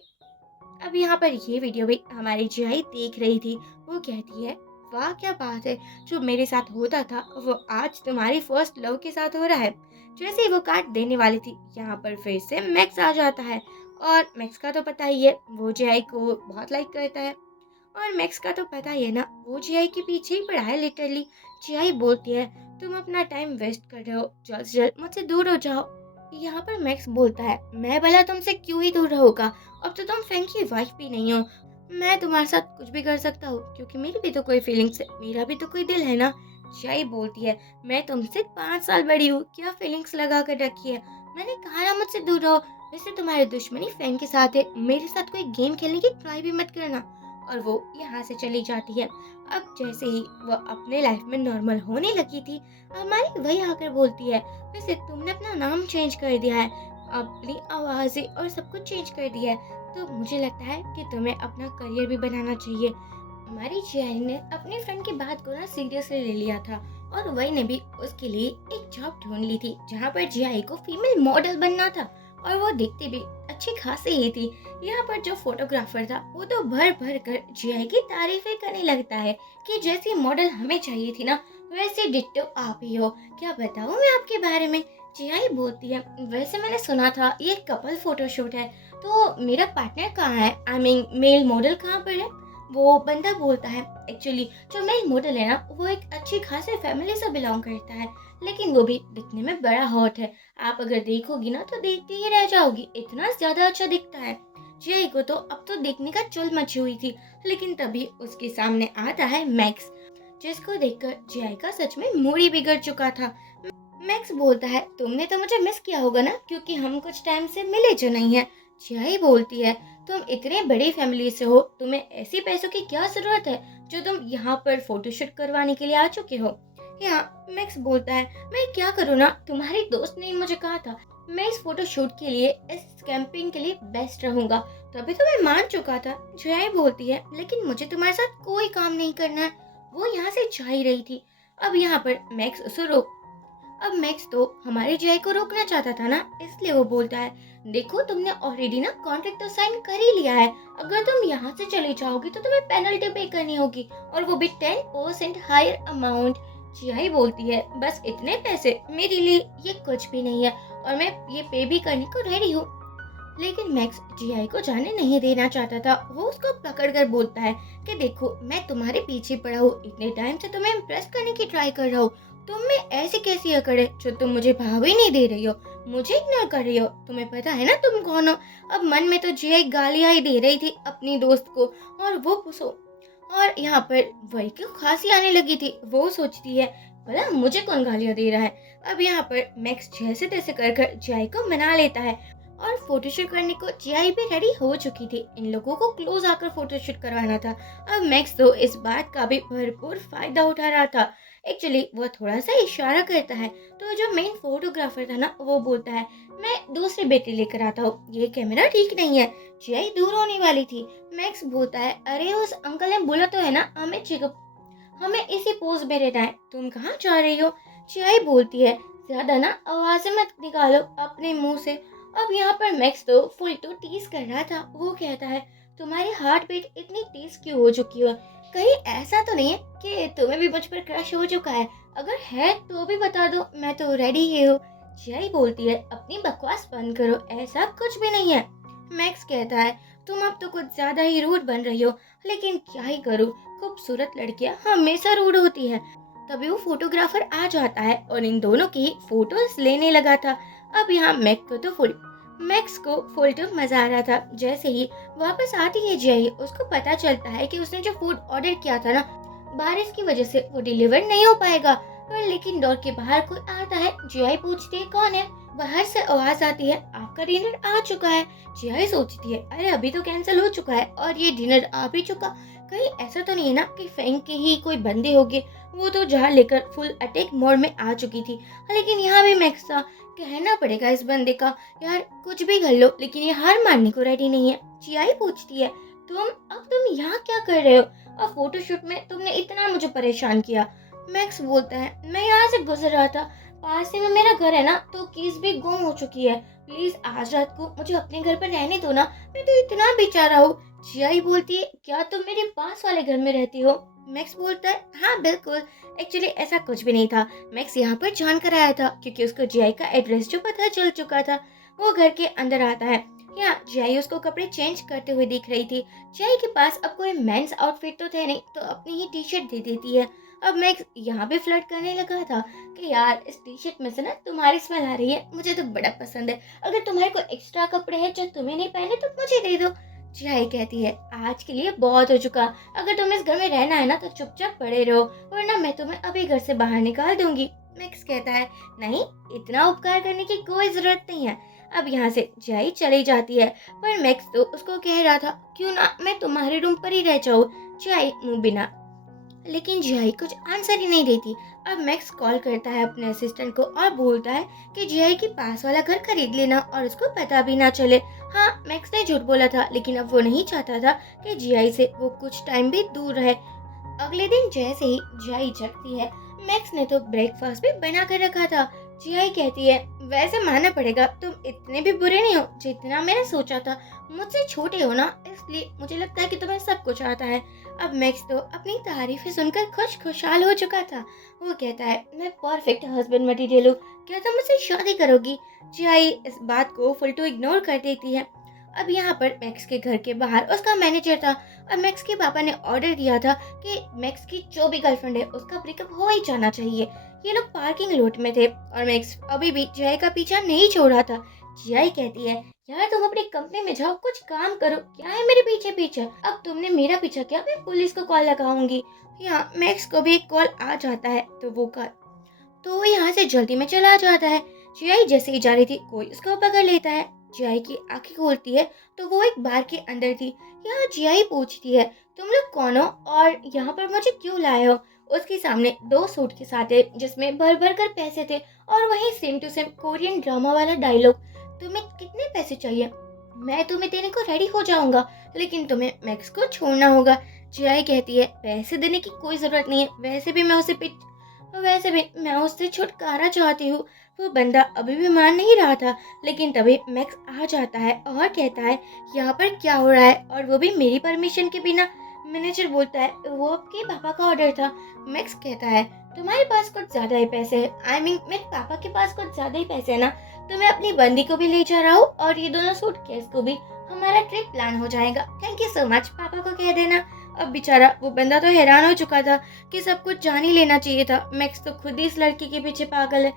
अब यहाँ पर ये वीडियो भी हमारी जियाई देख रही थी। वो कहती है, वाह क्या बात है, जो मेरे साथ होता था वो आज तुम्हारी फर्स्ट लव के साथ हो रहा है। जैसे ही वो कार्ड देने वाली थी, यहाँ पर फिर से मैक्स आ जाता है और मैक्स का तो पता ही है, वो जियाई को बहुत लाइक करता है और मैक्स का तो पता ही है ना, वो जियाई के पीछे ही पड़ा है लिटरली। जियाई बोलती है, तुम अपना टाइम वेस्ट कर रहे हो, जल्द से जल्द मुझसे दूर हो जाओ। यहाँ पर मैक्स बोलता है, मैं भला तुमसे क्यों ही दूर रहूंगा, अब तो तुम फैंक की वाइफ भी नहीं हो। मैं तुम्हारे साथ कुछ भी कर सकता हूँ क्योंकि मेरी भी तो कोई फीलिंग्स है, मेरा भी तो कोई दिल है ना। जियाई बोलती है, मैं तुमसे 5 साल बड़ी हूँ, क्या फीलिंग्स लगा कर रखी है, मैंने कहा ना मुझसे दूर रहो। वैसे तुम्हारी दुश्मनी फैंक के साथ है, मेरे साथ कोई गेम खेलने की ट्राई भी मत करना। और वो यहाँ से चली जाती है। अब जैसे ही वो अपने लाइफ में नॉर्मल होने लगी थी, हमारी वही आकर बोलती है, वैसे तुमने अपना नाम चेंज कर दिया है, अपनी आवाज़ें और सब कुछ चेंज कर दिया है, तो मुझे लगता है कि तुम्हें अपना करियर भी बनाना चाहिए। हमारी जियाई ने अपनी फ्रेंड की बात को ना सीरियसली ले लिया था और वही ने भी उसके लिए एक जॉब ढूंढ ली थी जहाँ पर जियाई को फीमेल मॉडल बनना था और वो दिखती भी अच्छी खासी ही थी। यहाँ पर जो फोटोग्राफर था वो तो भर भर कर जियाई की तारीफें करने लगता है कि जैसी मॉडल हमें चाहिए थी ना, वैसे डिट्टो आप ही हो, क्या बताऊँ मैं आपके बारे में। जियाई बोलती है, वैसे मैंने सुना था ये कपल फोटोशूट है, तो मेरा पार्टनर कहाँ है, आई मीन मेल मॉडल कहाँ पर है। वो बंदा बोलता है, एक्चुअली जो मेल मॉडल है ना वो एक अच्छी खासी फैमिली से बिलोंग करता है, लेकिन वो भी दिखने में बड़ा हॉट है। आप अगर देखोगी ना तो देखती ही रह जाओगी, इतना ज्यादा अच्छा दिखता है। जियाई को तो अब तो देखने का चुल मची हुई थी, लेकिन तभी उसके सामने आता है मैक्स, जिसको देखकर जियाई का सच में मूड ही बिगड़ चुका था। मैक्स बोलता है, तुमने तो मुझे मिस किया होगा ना, क्योंकि हम कुछ टाइम से मिले जो नहीं है। जियाई बोलती है, तुम इतने बड़ी फैमिली से हो, तुम्हें ऐसी पैसों की क्या जरूरत है जो तुम यहाँ पर फोटोशूट करवाने के लिए आ चुके हो। यहाँ मैक्स बोलता है, मैं क्या करूँ ना, तुम्हारी दोस्त ने मुझे कहा था मैं इस फोटोशूट के लिए, इस कैंपिंग के लिए बेस्ट रहूंगा, तभी तो मैं मान चुका था। जियाई बोलती है, लेकिन मुझे तुम्हारे साथ कोई काम नहीं करना है। वो यहाँ से जा ही रही थी। अब यहाँ पर मैक्स उसे रोक अब मैक्स तो हमारे जय को रोकना चाहता था ना, इसलिए वो बोलता है, देखो तुमने ऑलरेडी ना कॉन्ट्रैक्ट तो साइन कर ही लिया है। अगर तुम यहाँ से चले जाओगी तो तुम्हें पेनल्टी पे करनी होगी, और वो भी 10% हायर अमाउंट। जियाई बोलती है बस इतने पैसे मेरे लिए ये कुछ भी नहीं है, और मैं ये पे भी करने को रेडी हूँ। लेकिन मैक्स जीआई को जाने नहीं देना चाहता था। वो उसको पकड़कर बोलता है कि देखो मैं तुम्हारे पीछे पड़ा हूँ, इतने टाइम से तुम्हें इम्प्रेस करने की ट्राई कर रहा हूँ। तुम में ऐसी कैसी अकड़ है जो तुम मुझे भाव ही नहीं दे रही हो, मुझे इग्नोर कर रही हो। तुम्हें पता है ना तुम कौन हो। अब मन में तो जीआई गालियां ही दे रही थी अपनी दोस्त को, और वो पुसो, और यहाँ पर वही क्यों खांसी आने लगी थी। वो सोचती है भला मुझे कौन गालियां दे रहा है। अब यहाँ पर मैक्स जैसे तैसे कर जीआई को मना लेता है, और फोटोशूट करने को जीआई भी रेडी हो चुकी थी। इन लोगों को क्लोज आकर फोटोशूट करवाना था। अब मैक्स तो इस बात का भी भरपूर फायदा उठा रहा था। एक्चुअली वो थोड़ा सा इशारा करता है तो जो मेन फोटोग्राफर था ना वो बोलता है मैं दूसरी बेटी लेकर आता हूँ, ये कैमरा ठीक नहीं है। जीआई दूर होने वाली थी। मैक्स बोलता है अरे उस अंकल ने बोला तो है ना हमें चेकअप, हमें इसी पोज में रहना है, तुम कहाँ जा रही हो। जीआई बोलती है ज्यादा ना आवाजें मत निकालो अपने मुंह से। अब यहाँ पर मैक्स तो फुल टू टीज कर रहा था। वो कहता है तुम्हारी हार्ट बीट इतनी तेज क्यों हो चुकी हो, कहीं ऐसा तो नहीं है कि तुम्हें भी मुझ पर क्रश हो चुका है, अगर है तो भी बता दो, मैं तो रेडी ही हूँ। जियाई बोलती है अपनी बकवास बंद करो, ऐसा कुछ भी नहीं है। मैक्स कहता है तुम अब तो कुछ ज्यादा ही रूड बन रही हो, लेकिन क्या ही करूँ, खूबसूरत लड़कियां हमेशा रूड होती है। तभी वो फोटोग्राफर आ जाता है और इन दोनों की फोटोज लेने लगा था। अब यहाँ मैक्स को फुल टू मजा आ रहा था। जैसे ही वापस आती है जियाई, उसको पता चलता है कि उसने जो फूड ऑर्डर किया था ना, बारिश की वजह से वो डिलीवर नहीं हो पाएगा। पर लेकिन डोर के बाहर कोई आता है। जियाई पूछती है कौन है। बाहर से आवाज आती है आपका डिनर आ चुका है। जियाई सोचती है अरे अभी तो कैंसिल हो चुका है और ये डिनर आ भी चुका, कहीं ऐसा तो नहीं है ना कि फैंग के ही कोई बंदे होंगे। वो तो जहाँ लेकर फुल अटैक मोड में आ चुकी थी। लेकिन यहाँ भी मैक्स था। कहना पड़ेगा इस बंदे का, यार कुछ भी कर लो लेकिन ये हार मानने को रेडी नहीं है। जियाई पूछती है तुम यहाँ क्या कर रहे हो, और फोटोशूट में तुमने इतना मुझे परेशान किया। मैक्स बोलता है मैं यहाँ से गुजर रहा था, पास ही में मेरा घर है ना, तो कीज भी गुम हो चुकी है, प्लीज आज रात को मुझे अपने घर पर रहने दो ना, मैं तो इतना बेचारा हूँ। जियाई बोलती है क्या तुम मेरे पास वाले घर में रहती हो। मैक्स बोलता है हाँ बिल्कुल, एक्चुअली ऐसा कुछ भी नहीं था। मैक्स यहाँ पर जान कर आया था क्योंकि उसको जियाई का एड्रेस जो पता चल चुका था। वो घर के अंदर आता है। यहाँ जियाई उसको कपड़े चेंज करते हुए दिख रही थी। जियाई के पास अब कोई मेंस आउटफिट तो थे नहीं, तो अपनी ही टी शर्ट दे देती है। अब मैक्स यहाँ पे फ्लर्ट करने लगा था कि यार इस टी शर्ट में से ना तुम्हारी स्मेल आ रही है, मुझे तो बड़ा पसंद है, अगर तुम्हारे कोई एक्स्ट्रा कपड़े हैं जो तुम्हें नहीं पहने तो मुझे दे दो। जियाई कहती है आज के लिए बहुत हो चुका, अगर तुम्हें इस घर में रहना है ना तो चुपचाप पड़े रहो, वरना मैं तुम्हें अभी घर से बाहर निकाल दूंगी। मैक्स कहता है नहीं, इतना उपकार करने की कोई जरूरत नहीं है। अब यहाँ से जियाई चली जाती है, पर मैक्स तो उसको कह रहा था क्यों ना मैं तुम्हारे रूम पर ही रह जाऊँ। जियाई मुंह बिना, लेकिन जियाई कुछ आंसर ही नहीं देती। अब मैक्स कॉल करता है अपने असिस्टेंट को और बोलता है कि जियाई के पास वाला घर खरीद लेना और उसको पता भी ना चले। हाँ, मैक्स ने झूठ बोला था, लेकिन अब वो नहीं चाहता था कि जियाई से वो कुछ टाइम भी दूर रहे। अगले दिन जैसे ही जियाई जगती है, मैक्स ने तो ब्रेकफास्ट भी बना कर रखा था। जियाई कहती है वैसे मानना पड़ेगा तुम इतने भी बुरे नहीं हो जितना मैंने सोचा था, मुझसे छोटे हो ना, इसलिए मुझे लगता है कि तुम्हें सब कुछ आता है। अब मैक्स तो अपनी तारीफें सुनकर खुशहाल हो चुका था। वो कहता है मैं परफेक्ट हस्बैंड मटेरियल हूँ, क्या तुम मुझसे शादी करोगी। जियाई इस बात को फुल टू इग्नोर कर देती है। अब यहाँ पर मैक्स के घर के बाहर उसका मैनेजर था, और मैक्स के पापा ने ऑर्डर दिया था कि मैक्स की जो भी गर्लफ्रेंड है उसका ब्रेकअप हो ही जाना चाहिए। ये लोग पार्किंग लॉट में थे और मैक्स अभी भी जियाई का पीछा नहीं छोड़ रहा था। जियाई कहती है यार तुम अपनी कंपनी में जाओ, कुछ काम करो, क्या है मेरे पीछे पीछे, अब तुमने मेरा पीछा किया, मैं पुलिस को कॉल लगाऊंगी। यहाँ मैक्स को भी एक कॉल आ जाता है तो वो यहाँ से जल्दी में चला जाता है। जियाई जैसे ही जा रही थी कोई उसको पकड़ लेता है। जियाई की आंखें खोलती है तो वो एक बार के अंदर थी। यहाँ जियाई पूछती है तुम लोग कौन हो और यहाँ पर मुझे क्यों लाए हो। उसके सामने 2 सूट के साथ है जिसमें भर भर कर पैसे थे, और वही same to same Korean drama वाला डायलॉग, तुम्हें कितने पैसे चाहिए, मैं तुम्हें देने को रेडी हो जाऊंगा, लेकिन तुम्हें मैक्स को छोड़ना होगा। जियाई कहती है पैसे देने की कोई जरूरत नहीं है, वैसे भी मैं वैसे भी मैं उससे छुटकारा चाहती हूँ। वो बंदा अभी भी मान नहीं रहा था, लेकिन तभी मैक्स आ जाता है और कहता है यहाँ पर क्या हो रहा है, और वो भी मेरी परमिशन के बिना। मैनेजर बोलता है वो आपके पापा का ऑर्डर था। मैक्स कहता है तुम्हारे पास कुछ ज्यादा ही पैसे हैं, आई मीन मेरे पापा के पास कुछ ज्यादा ही पैसे है ना, तो मैं अपनी बंदी को भी ले जा रहा हूँ और ये दोनों सूटकेस को भी, हमारा ट्रिप प्लान हो जाएगा। थैंक यू सो मच, पापा को कह देना। अब बेचारा वो बंदा तो हैरान हो चुका था कि सब कुछ जान ही लेना चाहिए था। मैक्स तो खुद ही इस लड़की के पीछे पागल है।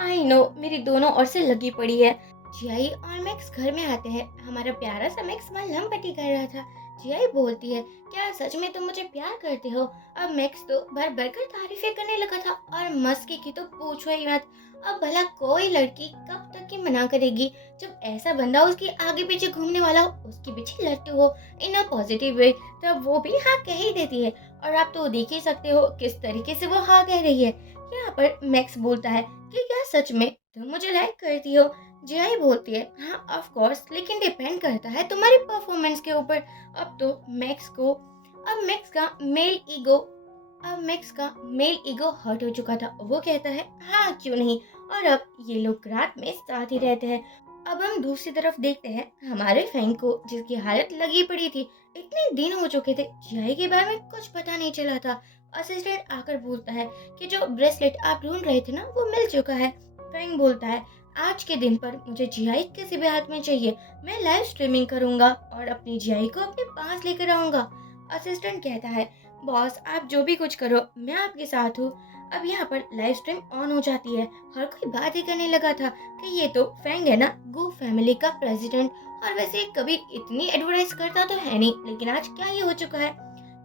आई नो मेरी दोनों ओर से लगी पड़ी है। जियाई और मैक्स घर में आते हैं। हमारा प्यारा सा मैक्स मलहम पट्टी कर रहा था। जियाई बोलती है क्या सच में तुम मुझे प्यार करते हो? अब मैक्स तो भर भर कर तारीफें करने लगा था, और मस्की की तो पूछो ही मत। अब भला कोई लड़की कब तक की मना करेगी जब ऐसा बंदा उसके आगे पीछे घूमने वाला हो, उसके पीछे लड़ते हो इन अ पॉजिटिव वे, तब वो भी हाँ कह ही देती है। और आप तो देख ही सकते हो किस तरीके से वो हाँ कह रही है। यहाँ पर मैक्स बोलता है कि क्या सच में तुम मुझे लाइक करती हो? जियाई बोलती है हाँ ऑफ कोर्स, लेकिन डिपेंड करता है तुम्हारी परफॉर्मेंस के ऊपर। अब तो मैक्स को अब मैक्स का मेल ईगो अब मैक्स का मेल ईगो हर्ट हो चुका था। वो कहता है हाँ क्यों नहीं, और अब ये लोग रात में साथ ही रहते हैं। अब हम दूसरी तरफ देखते हैं हमारे फैंग को, जिसकी हालत लगी पड़ी थी। इतने दिन हो चुके थे, जियाई के बारे में कुछ पता नहीं चला था। असिस्टेंट आकर बोलता है कि जो ब्रेसलेट आप ढूंढ रहे थे ना वो मिल चुका है। फैंग बोलता है आज के दिन पर मुझे जियाई किसी भी हाथ में चाहिए। मैं लाइव स्ट्रीमिंग करूंगा और अपनी जियाई को अपने पास लेकर आऊंगा। असिस्टेंट कहता है बॉस आप जो भी कुछ करो मैं आपके साथ हूँ। अब यहाँ पर लाइव स्ट्रीम ऑन हो जाती है। हर कोई बात ही करने लगा था कि ये तो फैंग है ना, गो फैमिली का प्रेसिडेंट, और वैसे कभी इतनी एडवर्टाइज करता तो है नहीं, लेकिन आज क्या ही हो चुका है।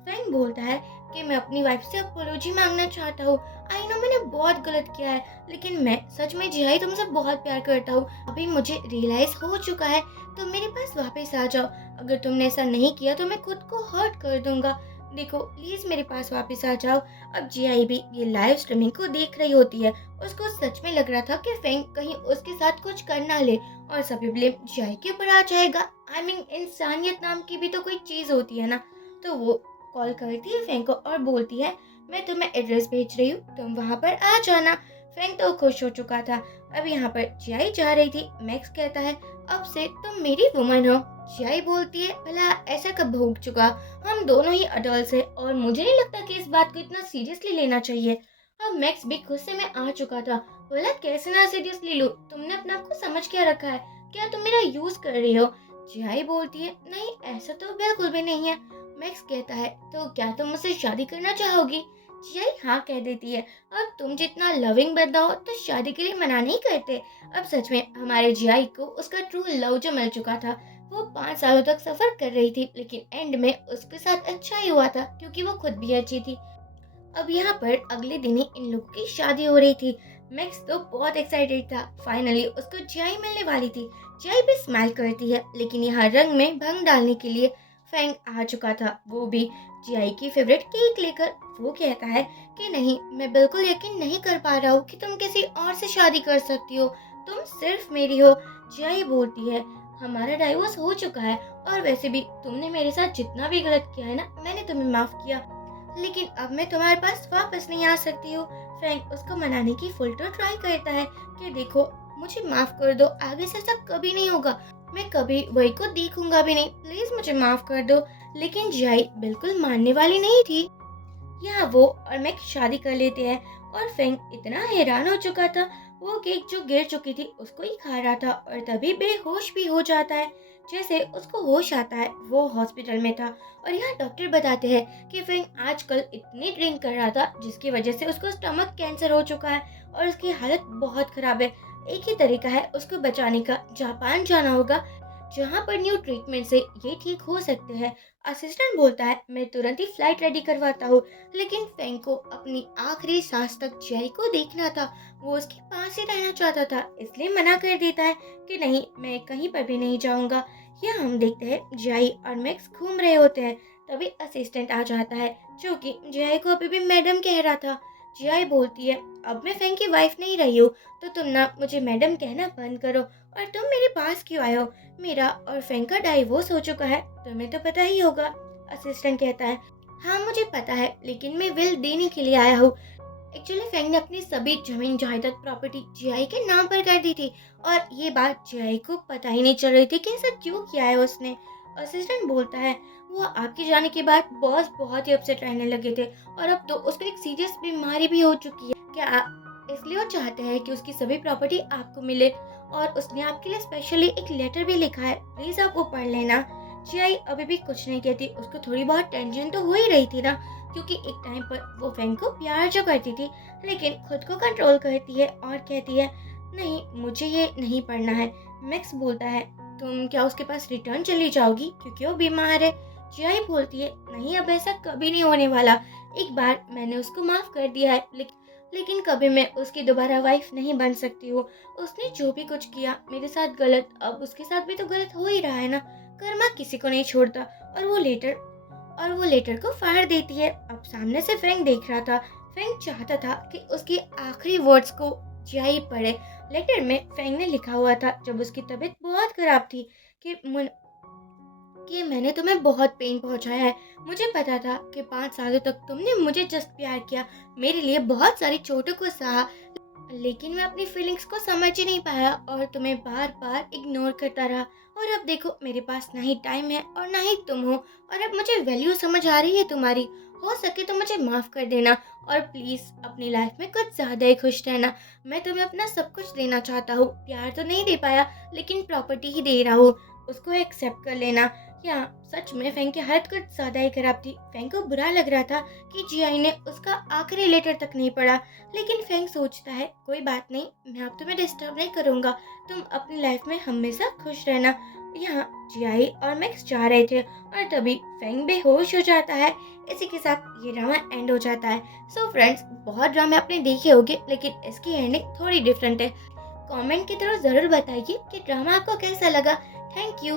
फैंग बोलता है कि मैं अपनी वाइफ से अपोलॉजी मांगना चाहता हूँ। आई नो मैंने बहुत गलत किया है, लेकिन मैं सच में जिहाई तुमसे बहुत प्यार करता हूँ। अभी मुझे रियलाइज हो चुका है, तो मेरे पास वापस आ जाओ। अगर तुमने ऐसा नहीं किया तो मैं खुद को हर्ट कर दूंगा। देखो प्लीज मेरे पास वापस आ जाओ। अब जियाई भी ये लाइव स्ट्रीमिंग को देख रही होती है। उसको सच में लग रहा था कि फैंग कहीं उसके साथ कुछ कर ना ले और सभी ब्लेम जियाई के ऊपर आ जाएगा। आई मीन इंसानियत नाम की भी तो कोई चीज होती है ना। तो वो कॉल करती है फैंग को और बोलती है मैं तुम्हें एड्रेस भेज रही हूँ, तुम वहाँ पर आ जाना। फैंग तो खुश हो चुका था। अब यहाँ पर जियाई जा रही थी। मैक्स कहता है अब से तुम मेरी वुमन हो। जियाई बोलती है भला ऐसा कब हो चुका, हम दोनों ही अडल्ट हैं और मुझे नहीं लगता कि इस बात को इतना सीरियसली लेना चाहिए। अब मैक्स भी गुस्से में आ चुका था। बोला कैसे ना सीरियसली लूं, तुमने अपने आप को समझ क्या रखा है, क्या तुम मेरा यूज कर रही हो? जियाई बोलती है नहीं ऐसा तो बिल्कुल भी नहीं है। मैक्स कहता है तो क्या तुम मुझसे शादी करना चाहोगी? जियाई हाँ कह देती है। अब तुम जितना लविंग बंदा हो तो शादी के लिए मना नहीं करते। अब सच में हमारे जियाई को उसका ट्रू लव जो मिल चुका था। वो 5 सालों तक सफर कर रही थी, लेकिन एंड में उसके साथ अच्छा ही हुआ था क्योंकि वो खुद भी अच्छी थी। अब यहाँ पर अगले दिन ही इन लोगों की शादी हो रही थी। मैक्स तो बहुत एक्साइटेड था, फाइनली उसको जियाई मिलने वाली थी। जियाई भी स्माइल करती है, लेकिन यहाँ रंग में भंग डालने के लिए फैंग आ चुका था, वो भी जियाई की फेवरेट केक लेकर। वो कहता है कि नहीं मैं बिल्कुल यकीन नहीं कर पा रहा हूँ कि तुम किसी और से शादी कर सकती हो, तुम सिर्फ मेरी हो। जियाई बोलती है हमारा डाइवोर्स हो चुका है, और वैसे भी तुमने मेरे साथ जितना भी गलत किया है ना मैंने तुम्हें माफ किया, लेकिन अब मैं तुम्हारे पास वापस नहीं आ सकती हूँ। फ्रैंक उसको मनाने की फुल तो ट्राई करता है कि देखो मुझे माफ कर दो, आगे से ऐसा कभी नहीं होगा, मैं कभी वही को देखूंगा भी नहीं, प्लीज मुझे माफ कर दो। लेकिन जियाई बिल्कुल मानने वाली नहीं थी। यहाँ वो और मैक शादी कर लेते हैं, और फेंग इतना हैरान हो चुका था, वो केक जो गिर चुकी थी उसको ही खा रहा था और तभी बेहोश भी हो जाता है। जैसे उसको होश आता है वो हॉस्पिटल में था, और यहाँ डॉक्टर बताते हैं कि फेंग आजकल इतनी ड्रिंक कर रहा था जिसकी वजह से उसको स्टमक कैंसर हो चुका है और उसकी हालत बहुत खराब है। एक ही तरीका है उसको बचाने का, जापान जाना होगा जहाँ पर न्यू ट्रीटमेंट से ये ठीक हो सकते हैं। असिस्टेंट बोलता है मैं तुरंत ही फ्लाइट रेडी करवाता हूँ, लेकिन फेंग को अपनी आखिरी सांस तक जय को देखना था, वो उसके पास ही रहना चाहता था, इसलिए मना कर देता है कि नहीं मैं कहीं पर भी नहीं जाऊंगा। यहाँ हम देखते हैं जय और मैक्स घूम रहे होते हैं, तभी असिस्टेंट आ जाता है जो कि जय को अभी भी मैडम कह रहा था। जय बोलती है अब मैं फेंग की वाइफ नहीं रही हूँ, तो तुम ना मुझे मैडम कहना बंद करो, और तुम मेरे पास क्यों आए हो? मेरा और फेंग का डाइवोर्स हो चुका है, तुम्हें तो पता ही होगा। असिस्टेंट कहता है हाँ मुझे पता है, लेकिन मैं विल देने के लिए आया हूँ। एक्चुअली फेंग ने अपनी सभी जमीन जायदाद प्रॉपर्टी जीआई के नाम पर कर दी थी और ये बात जीआई को पता ही नहीं चल रही थी कि ऐसा क्यों किया है उसने। असिस्टेंट बोलता है वो आपके जाने के बाद बॉस बहुत ही अपसेट रहने लगे थे और अब तो उसको एक सीरियस बीमारी भी हो चुकी है। इसलिए वो चाहते हैं कि उसकी सभी प्रॉपर्टी आपको मिले और उसने आपके लिए स्पेशली एक लेटर भी लिखा है, प्लीज आप वो पढ़ लेना। जीआई अभी भी कुछ नहीं कहती, उसको थोड़ी बहुत टेंशन तो हो ही रही थी ना, क्योंकि एक टाइम पर वो फेंग को प्यार जो करती थी लेकिन खुद को कंट्रोल करती है और कहती है नहीं मुझे ये नहीं पढ़ना है। मैक्स बोलता है तुम क्या उसके पास रिटर्न चली जाओगी क्योंकि वो बीमार है। जीआई बोलती है नहीं अब ऐसा कभी नहीं होने वाला, एक बार मैंने उसको माफ कर दिया है लेकिन कभी मैं उसकी दोबारा वाइफ नहीं बन सकती हूँ। उसने जो भी कुछ किया मेरे साथ गलत, अब उसके साथ भी तो गलत हो ही रहा है ना। कर्मा किसी को नहीं छोड़ता और वो लेटर को फाड़ देती है। अब सामने से फ्रैंक देख रहा था। फ्रैंक चाहता था कि उसकी आखिरी वर्ड्स को जियाई पढ़े। लेटर में फ्रैंक ने लिखा हुआ था जब उसकी तबीयत बहुत खराब थी कि मैंने तुम्हें बहुत पेन पहुंचाया है। मुझे पता था कि 5 सालों तक तुमने मुझे जस्ट प्यार किया, मेरे लिए बहुत सारी चोटों को सहा, लेकिन मैं अपनी फीलिंग्स को समझ ही नहीं पाया और तुम्हें बार बार इग्नोर करता रहा। और अब देखो मेरे पास ना ही टाइम है और ना ही तुम हो, और अब मुझे वैल्यू समझ आ रही है तुम्हारी। हो सके तो मुझे माफ कर देना और प्लीज अपनी लाइफ में कुछ ज्यादा ही खुश रहना। मैं तुम्हें अपना सब कुछ देना चाहता हूँ, प्यार तो नहीं दे पाया लेकिन प्रॉपर्टी ही दे रहा हूँ, उसको एक्सेप्ट कर लेना। या सच में फेंग की हालत कुछ ज्यादा ही खराब थी। फेंग को बुरा लग रहा था कि जीआई ने उसका आखिरी लेटर तक नहीं पढ़ा, लेकिन फेंग सोचता है कोई बात नहीं, मैं अब तुम्हें डिस्टर्ब नहीं करूंगा, तुम अपनी लाइफ में हमेशा खुश रहना। यहाँ जीआई और मैक्स जा रहे थे और तभी फेंग बेहोश हो जाता है। इसी के साथ ये ड्रामा एंड हो जाता है। सो फ्रेंड्स, बहुत ड्रामे आपने देखे होंगे लेकिन इसकी एंडिंग थोड़ी डिफरेंट है। कमेंट की तरफ जरूर बताइए कि ड्रामा आपको कैसा लगा। Thank you.